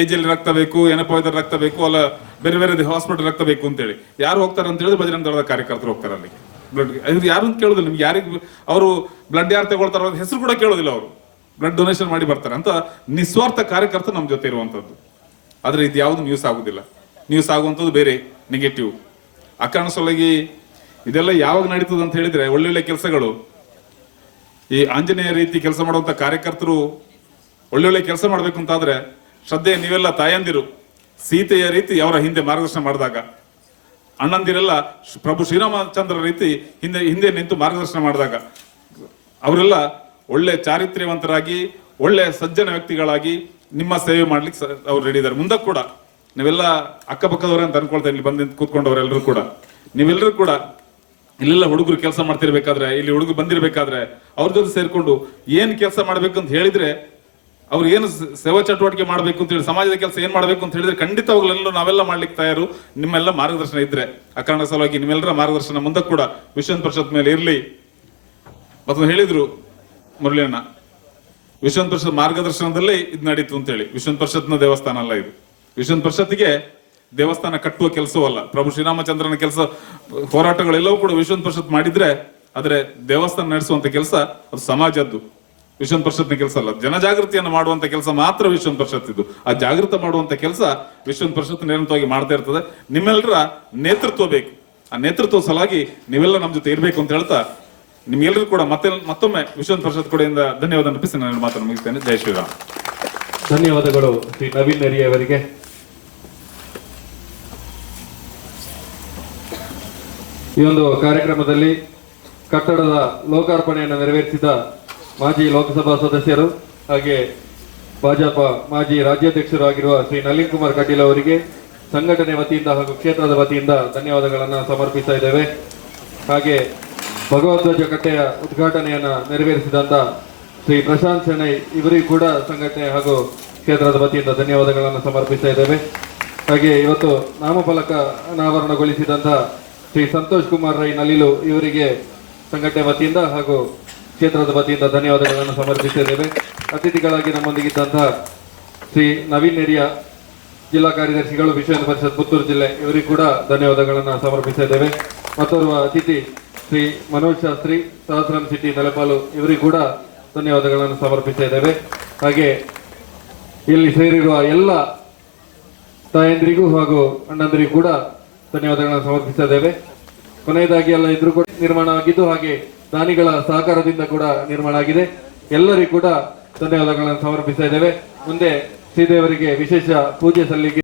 ಏಜಲ್ಲಿ ರಕ್ತ ಬೇಕು, ಏನಪ್ಪ ರಕ್ತ ಬೇಕು, ಅಲ್ಲ ಬೇರೆ ಹಾಸ್ಪಿಟಲ್ ರಕ್ತ ಬೇಕು ಅಂತೇಳಿ. ಯಾರು ಹೋಗ್ತಾರೆ ಅಂತ ಹೇಳಿದ್ರೆ ಬಜರಂಗ ದಳದ ಕಾರ್ಯಕರ್ತರು ಹೋಗ್ತಾರೆ ಅಲ್ಲಿಗೆ ಬ್ಲಡ್. ಯಾರು ಅಂತ ಕೇಳೋದಿಲ್ಲ ನಿಮ್ಗೆ, ಯಾರಿಗೆ ಅವರು ಬ್ಲಡ್ ಯಾರು ತಗೊಳ್ತಾರೋ ಅವ್ರ ಹೆಸರು ಕೂಡ ಕೇಳೋದಿಲ್ಲ. ಅವರು ಬ್ಲಡ್ ಡೊನೇಷನ್ ಮಾಡಿ ಬರ್ತಾರೆ ಅಂತ ನಿಸ್ವಾರ್ಥ ಕಾರ್ಯಕರ್ತ ನಮ್ಮ ಜೊತೆ ಇರುವಂತದ್ದು. ಆದ್ರೆ ಇದು ಯಾವುದು ನ್ಯೂಸ್ ಆಗುದಿಲ್ಲ. ನ್ಯೂಸ್ ಆಗುವಂಥದ್ದು ಬೇರೆ, ನೆಗೆಟಿವ್. ಆ ಕಾರಣ ಸಲುವಾಗಿ ಇದೆಲ್ಲ ಯಾವಾಗ ನಡೀತದೆ ಅಂತ ಹೇಳಿದ್ರೆ ಒಳ್ಳೊಳ್ಳೆ ಕೆಲಸಗಳು, ಈ ಆಂಜನೇಯ ರೀತಿ ಕೆಲಸ ಮಾಡುವಂತ ಕಾರ್ಯಕರ್ತರು ಒಳ್ಳೊಳ್ಳೆ ಕೆಲಸ ಮಾಡ್ಬೇಕು ಅಂತಾದ್ರೆ ಶ್ರದ್ಧೆ ನೀವೆಲ್ಲ ತಾಯಂದಿರು ಸೀತೆಯ ರೀತಿ ಅವರ ಹಿಂದೆ ಮಾರ್ಗದರ್ಶನ ಮಾಡಿದಾಗ, ಅಣ್ಣಂದಿರೆಲ್ಲ ಪ್ರಭು ಶ್ರೀರಾಮಚಂದ್ರ ರೀತಿ ಹಿಂದೆ ನಿಂತು ಮಾರ್ಗದರ್ಶನ ಮಾಡಿದಾಗ, ಅವರೆಲ್ಲ ಒಳ್ಳೆ ಚಾರಿತ್ರ್ಯವಂತರಾಗಿ ಒಳ್ಳೆ ಸಜ್ಜನ ವ್ಯಕ್ತಿಗಳಾಗಿ ನಿಮ್ಮ ಸೇವೆ ಮಾಡ್ಲಿಕ್ಕೆ ಅವ್ರು ರೆಡಿ ಇದ್ದಾರೆ. ಮುಂದಕ್ಕೆ ಕೂಡ ನೀವೆಲ್ಲ ಅಕ್ಕಪಕ್ಕದವ್ರೆ ಅಂತ ಅನ್ಕೊಳ್ತಾ ಇಲ್ಲಿ ಬಂದು ಕೂತ್ಕೊಂಡವರೆಲ್ಲರೂ ಕೂಡ, ನೀವೆಲ್ಲರೂ ಕೂಡ ಇಲ್ಲೆಲ್ಲ ಹುಡುಗರು ಕೆಲಸ ಮಾಡ್ತಿರ್ಬೇಕಾದ್ರೆ, ಇಲ್ಲಿ ಹುಡುಗರು ಬಂದಿರ್ಬೇಕಾದ್ರೆ ಅವ್ರ ಜೊತೆ ಸೇರ್ಕೊಂಡು ಏನ್ ಕೆಲಸ ಮಾಡ್ಬೇಕು ಅಂತ ಹೇಳಿದ್ರೆ, ಅವ್ರು ಏನು ಸೇವಾ ಚಟುವಟಿಕೆ ಮಾಡ್ಬೇಕು ಅಂತ ಹೇಳಿ, ಸಮಾಜದ ಕೆಲಸ ಏನ್ ಮಾಡ್ಬೇಕು ಅಂತ ಹೇಳಿದ್ರೆ ಖಂಡಿತವಾಗ್ಲೆಲ್ಲೂ ನಾವೆಲ್ಲ ಮಾಡ್ಲಿಕ್ಕೆ ತಯಾರು, ನಿಮ್ಮೆಲ್ಲ ಮಾರ್ಗದರ್ಶನ ಇದ್ರೆ. ಆ ಕಾರಣ ಸಲುವಾಗಿ ನಿಮ್ಮೆಲ್ಲರ ಮಾರ್ಗದರ್ಶನ ಮುಂದಕ್ಕೆ ಕೂಡ ವಿಶ್ವ ಪರಿಷತ್ ಮೇಲೆ ಇರ್ಲಿ. ಮತ್ತೊಂದು ಹೇಳಿದ್ರು ಮುರಳಿಯಣ್ಣ, ವಿಶ್ವ ಪರಿಷತ್ ಮಾರ್ಗದರ್ಶನದಲ್ಲೇ ಇದು ನಡೀತು ಅಂತ ಹೇಳಿ. ವಿಶ್ವ ಪರಿಷತ್ನ ದೇವಸ್ಥಾನ ಅಲ್ಲ ಇದು. ವಿಶ್ವ ಪರಿಷತ್ಗೆ ದೇವಸ್ಥಾನ ಕಟ್ಟುವ ಕೆಲಸವಲ್ಲ, ಪ್ರಭು ಶ್ರೀರಾಮಚಂದ್ರನ ಕೆಲಸ ಹೋರಾಟಗಳೆಲ್ಲವೂ ಕೂಡ ವಿಶ್ವ ಪರಿಷತ್ ಮಾಡಿದ್ರೆ, ಆದ್ರೆ ದೇವಸ್ಥಾನ ನಡೆಸುವಂತ ಕೆಲಸ ಅದು ಸಮಾಜದ್ದು, ವಿಶ್ವ ಪರಿಷತ್ನ ಕೆಲಸ ಅಲ್ಲ. ಜನಜಾಗೃತಿಯನ್ನು ಮಾಡುವಂತ ಕೆಲಸ ಮಾತ್ರ ವಿಶ್ವ ಪರಿಷತ್ ಇದು. ಆ ಜಾಗೃತ ಮಾಡುವಂತ ಕೆಲಸ ವಿಶ್ವ ಪರಿಷತ್ ನಿರಂತರವಾಗಿ ಮಾಡ್ತಾ ಇರ್ತದೆ. ನಿಮ್ಮೆಲ್ಲರ ನೇತೃತ್ವ ಬೇಕು. ಆ ನೇತೃತ್ವ ಸಲುವಾಗಿ ನೀವೆಲ್ಲ ನಮ್ಮ ಜೊತೆ ಇರ್ಬೇಕು ಅಂತ ಹೇಳ್ತಾ ನಿಮ್ಗೆಲ್ಲರೂ ಕೂಡ ಮತ್ತೊಮ್ಮೆ ವಿಶ್ವ ಪರಿಷತ್ ಕಡೆಯಿಂದ ಧನ್ಯವಾದ ಅರ್ಪಿಸಿ ನಾನು ಮಾತನ್ನು ಮುಗಿಸ್ತೇನೆ. ಜೈ ಶ್ರೀರಾಮ್. ಧನ್ಯವಾದಗಳು ಶ್ರೀ ನವೀನ್ ನೆರಿ ಅವರಿಗೆ. ಈ ಒಂದು ಕಾರ್ಯಕ್ರಮದಲ್ಲಿ ಕಟ್ಟಡದ ಲೋಕಾರ್ಪಣೆಯನ್ನು ನೆರವೇರಿಸಿದ ಮಾಜಿ ಲೋಕಸಭಾ ಸದಸ್ಯರು ಹಾಗೆ ಭಾಜಪ ಮಾಜಿ ರಾಜ್ಯಾಧ್ಯಕ್ಷರು ಆಗಿರುವ ಶ್ರೀ ನಳಿನ್ ಕುಮಾರ್ ಕಟೀಲ್ ಅವರಿಗೆ ಸಂಘಟನೆ ವತಿಯಿಂದ ಹಾಗೂ ಕ್ಷೇತ್ರದ ವತಿಯಿಂದ ಧನ್ಯವಾದಗಳನ್ನು ಸಮರ್ಪಿಸ್ತಾ ಇದ್ದೇವೆ. ಹಾಗೆ ಭಗವಧ್ವಜ ಕಟ್ಟೆಯ ಉದ್ಘಾಟನೆಯನ್ನು ನೆರವೇರಿಸಿದಂತ ಶ್ರೀ ಪ್ರಶಾಂತ್ ಶೆಣೈ ಇವರಿಗೂ ಕೂಡ ಸಂಘಟನೆ ಹಾಗೂ ಕ್ಷೇತ್ರದ ವತಿಯಿಂದ ಧನ್ಯವಾದಗಳನ್ನು ಸಮರ್ಪಿಸ್ತಾ ಇದ್ದೇವೆ. ಹಾಗೆ ಇವತ್ತು ನಾಮಫಲಕ ಅನಾವರಣಗೊಳಿಸಿದಂತ ಶ್ರೀ ಸಂತೋಷ್ ಕುಮಾರ್ ರೈ ನಳಿಲು ಇವರಿಗೆ ಸಂಘಟನೆ ವತಿಯಿಂದ ಹಾಗೂ ಕ್ಷೇತ್ರದ ವತಿಯಿಂದ ಧನ್ಯವಾದಗಳನ್ನು ಸಮರ್ಪಿಸಿದ್ದೇವೆ. ಅತಿಥಿಗಳಾಗಿ ನಮ್ಮೊಂದಿಗಿದ್ದಂತಹ ಶ್ರೀ ನವೀನ್ ನೆರಿಯ ಜಿಲ್ಲಾ ಕಾರ್ಯದರ್ಶಿಗಳು ವಿಶ್ವ ಹಿಂದೂ ಪರಿಷತ್ ಪುತ್ತೂರು ಜಿಲ್ಲೆ ಇವರಿಗೂ ಕೂಡ ಧನ್ಯವಾದಗಳನ್ನು ಸಮರ್ಪಿಸ್ತಾ ಇದ್ದೇವೆ. ಮತ್ತೋರ್ವ ಅತಿಥಿ ಶ್ರೀ ಮನೋಜ್ ಶಾಸ್ತ್ರಿ ಸಹಸ್ರಂ ಸಿಟಿ ತಲೆಪಾಲು ಇವರಿಗೂ ಕೂಡ ಧನ್ಯವಾದಗಳನ್ನು ಸಮರ್ಪಿಸ್ತಾ ಇದ್ದೇವೆ. ಹಾಗೆ ಇಲ್ಲಿ ಸೇರಿರುವ ಎಲ್ಲ ತಾಯಂದಿರಿಗೂ ಹಾಗೂ ಅಣ್ಣಂದರಿಗೂ ಕೂಡ ಧನ್ಯವಾದಗಳನ್ನು ಸಮರ್ಪಿಸ್ತಾ ಇದ್ದೇವೆ. ಕೊನೆಯದಾಗಿ ಎಲ್ಲ ಇದ್ರೂ ಕೂಡ ನಿರ್ಮಾಣ ಆಗಿದ್ದು ಹಾಗೆ ದಾನಿಗಳ ಸಹಕಾರದಿಂದ ಕೂಡ ನಿರ್ಮಾಣ ಆಗಿದೆ. ಎಲ್ಲರಿಗೂ ಕೂಡ ಧನ್ಯವಾದಗಳನ್ನು ಸಮರ್ಪಿಸ್ತಾ ಇದ್ದೇವೆ. ಮುಂದೆ ಶ್ರೀದೇವರಿಗೆ ವಿಶೇಷ ಪೂಜೆ ಸಲ್ಲಿಕೆ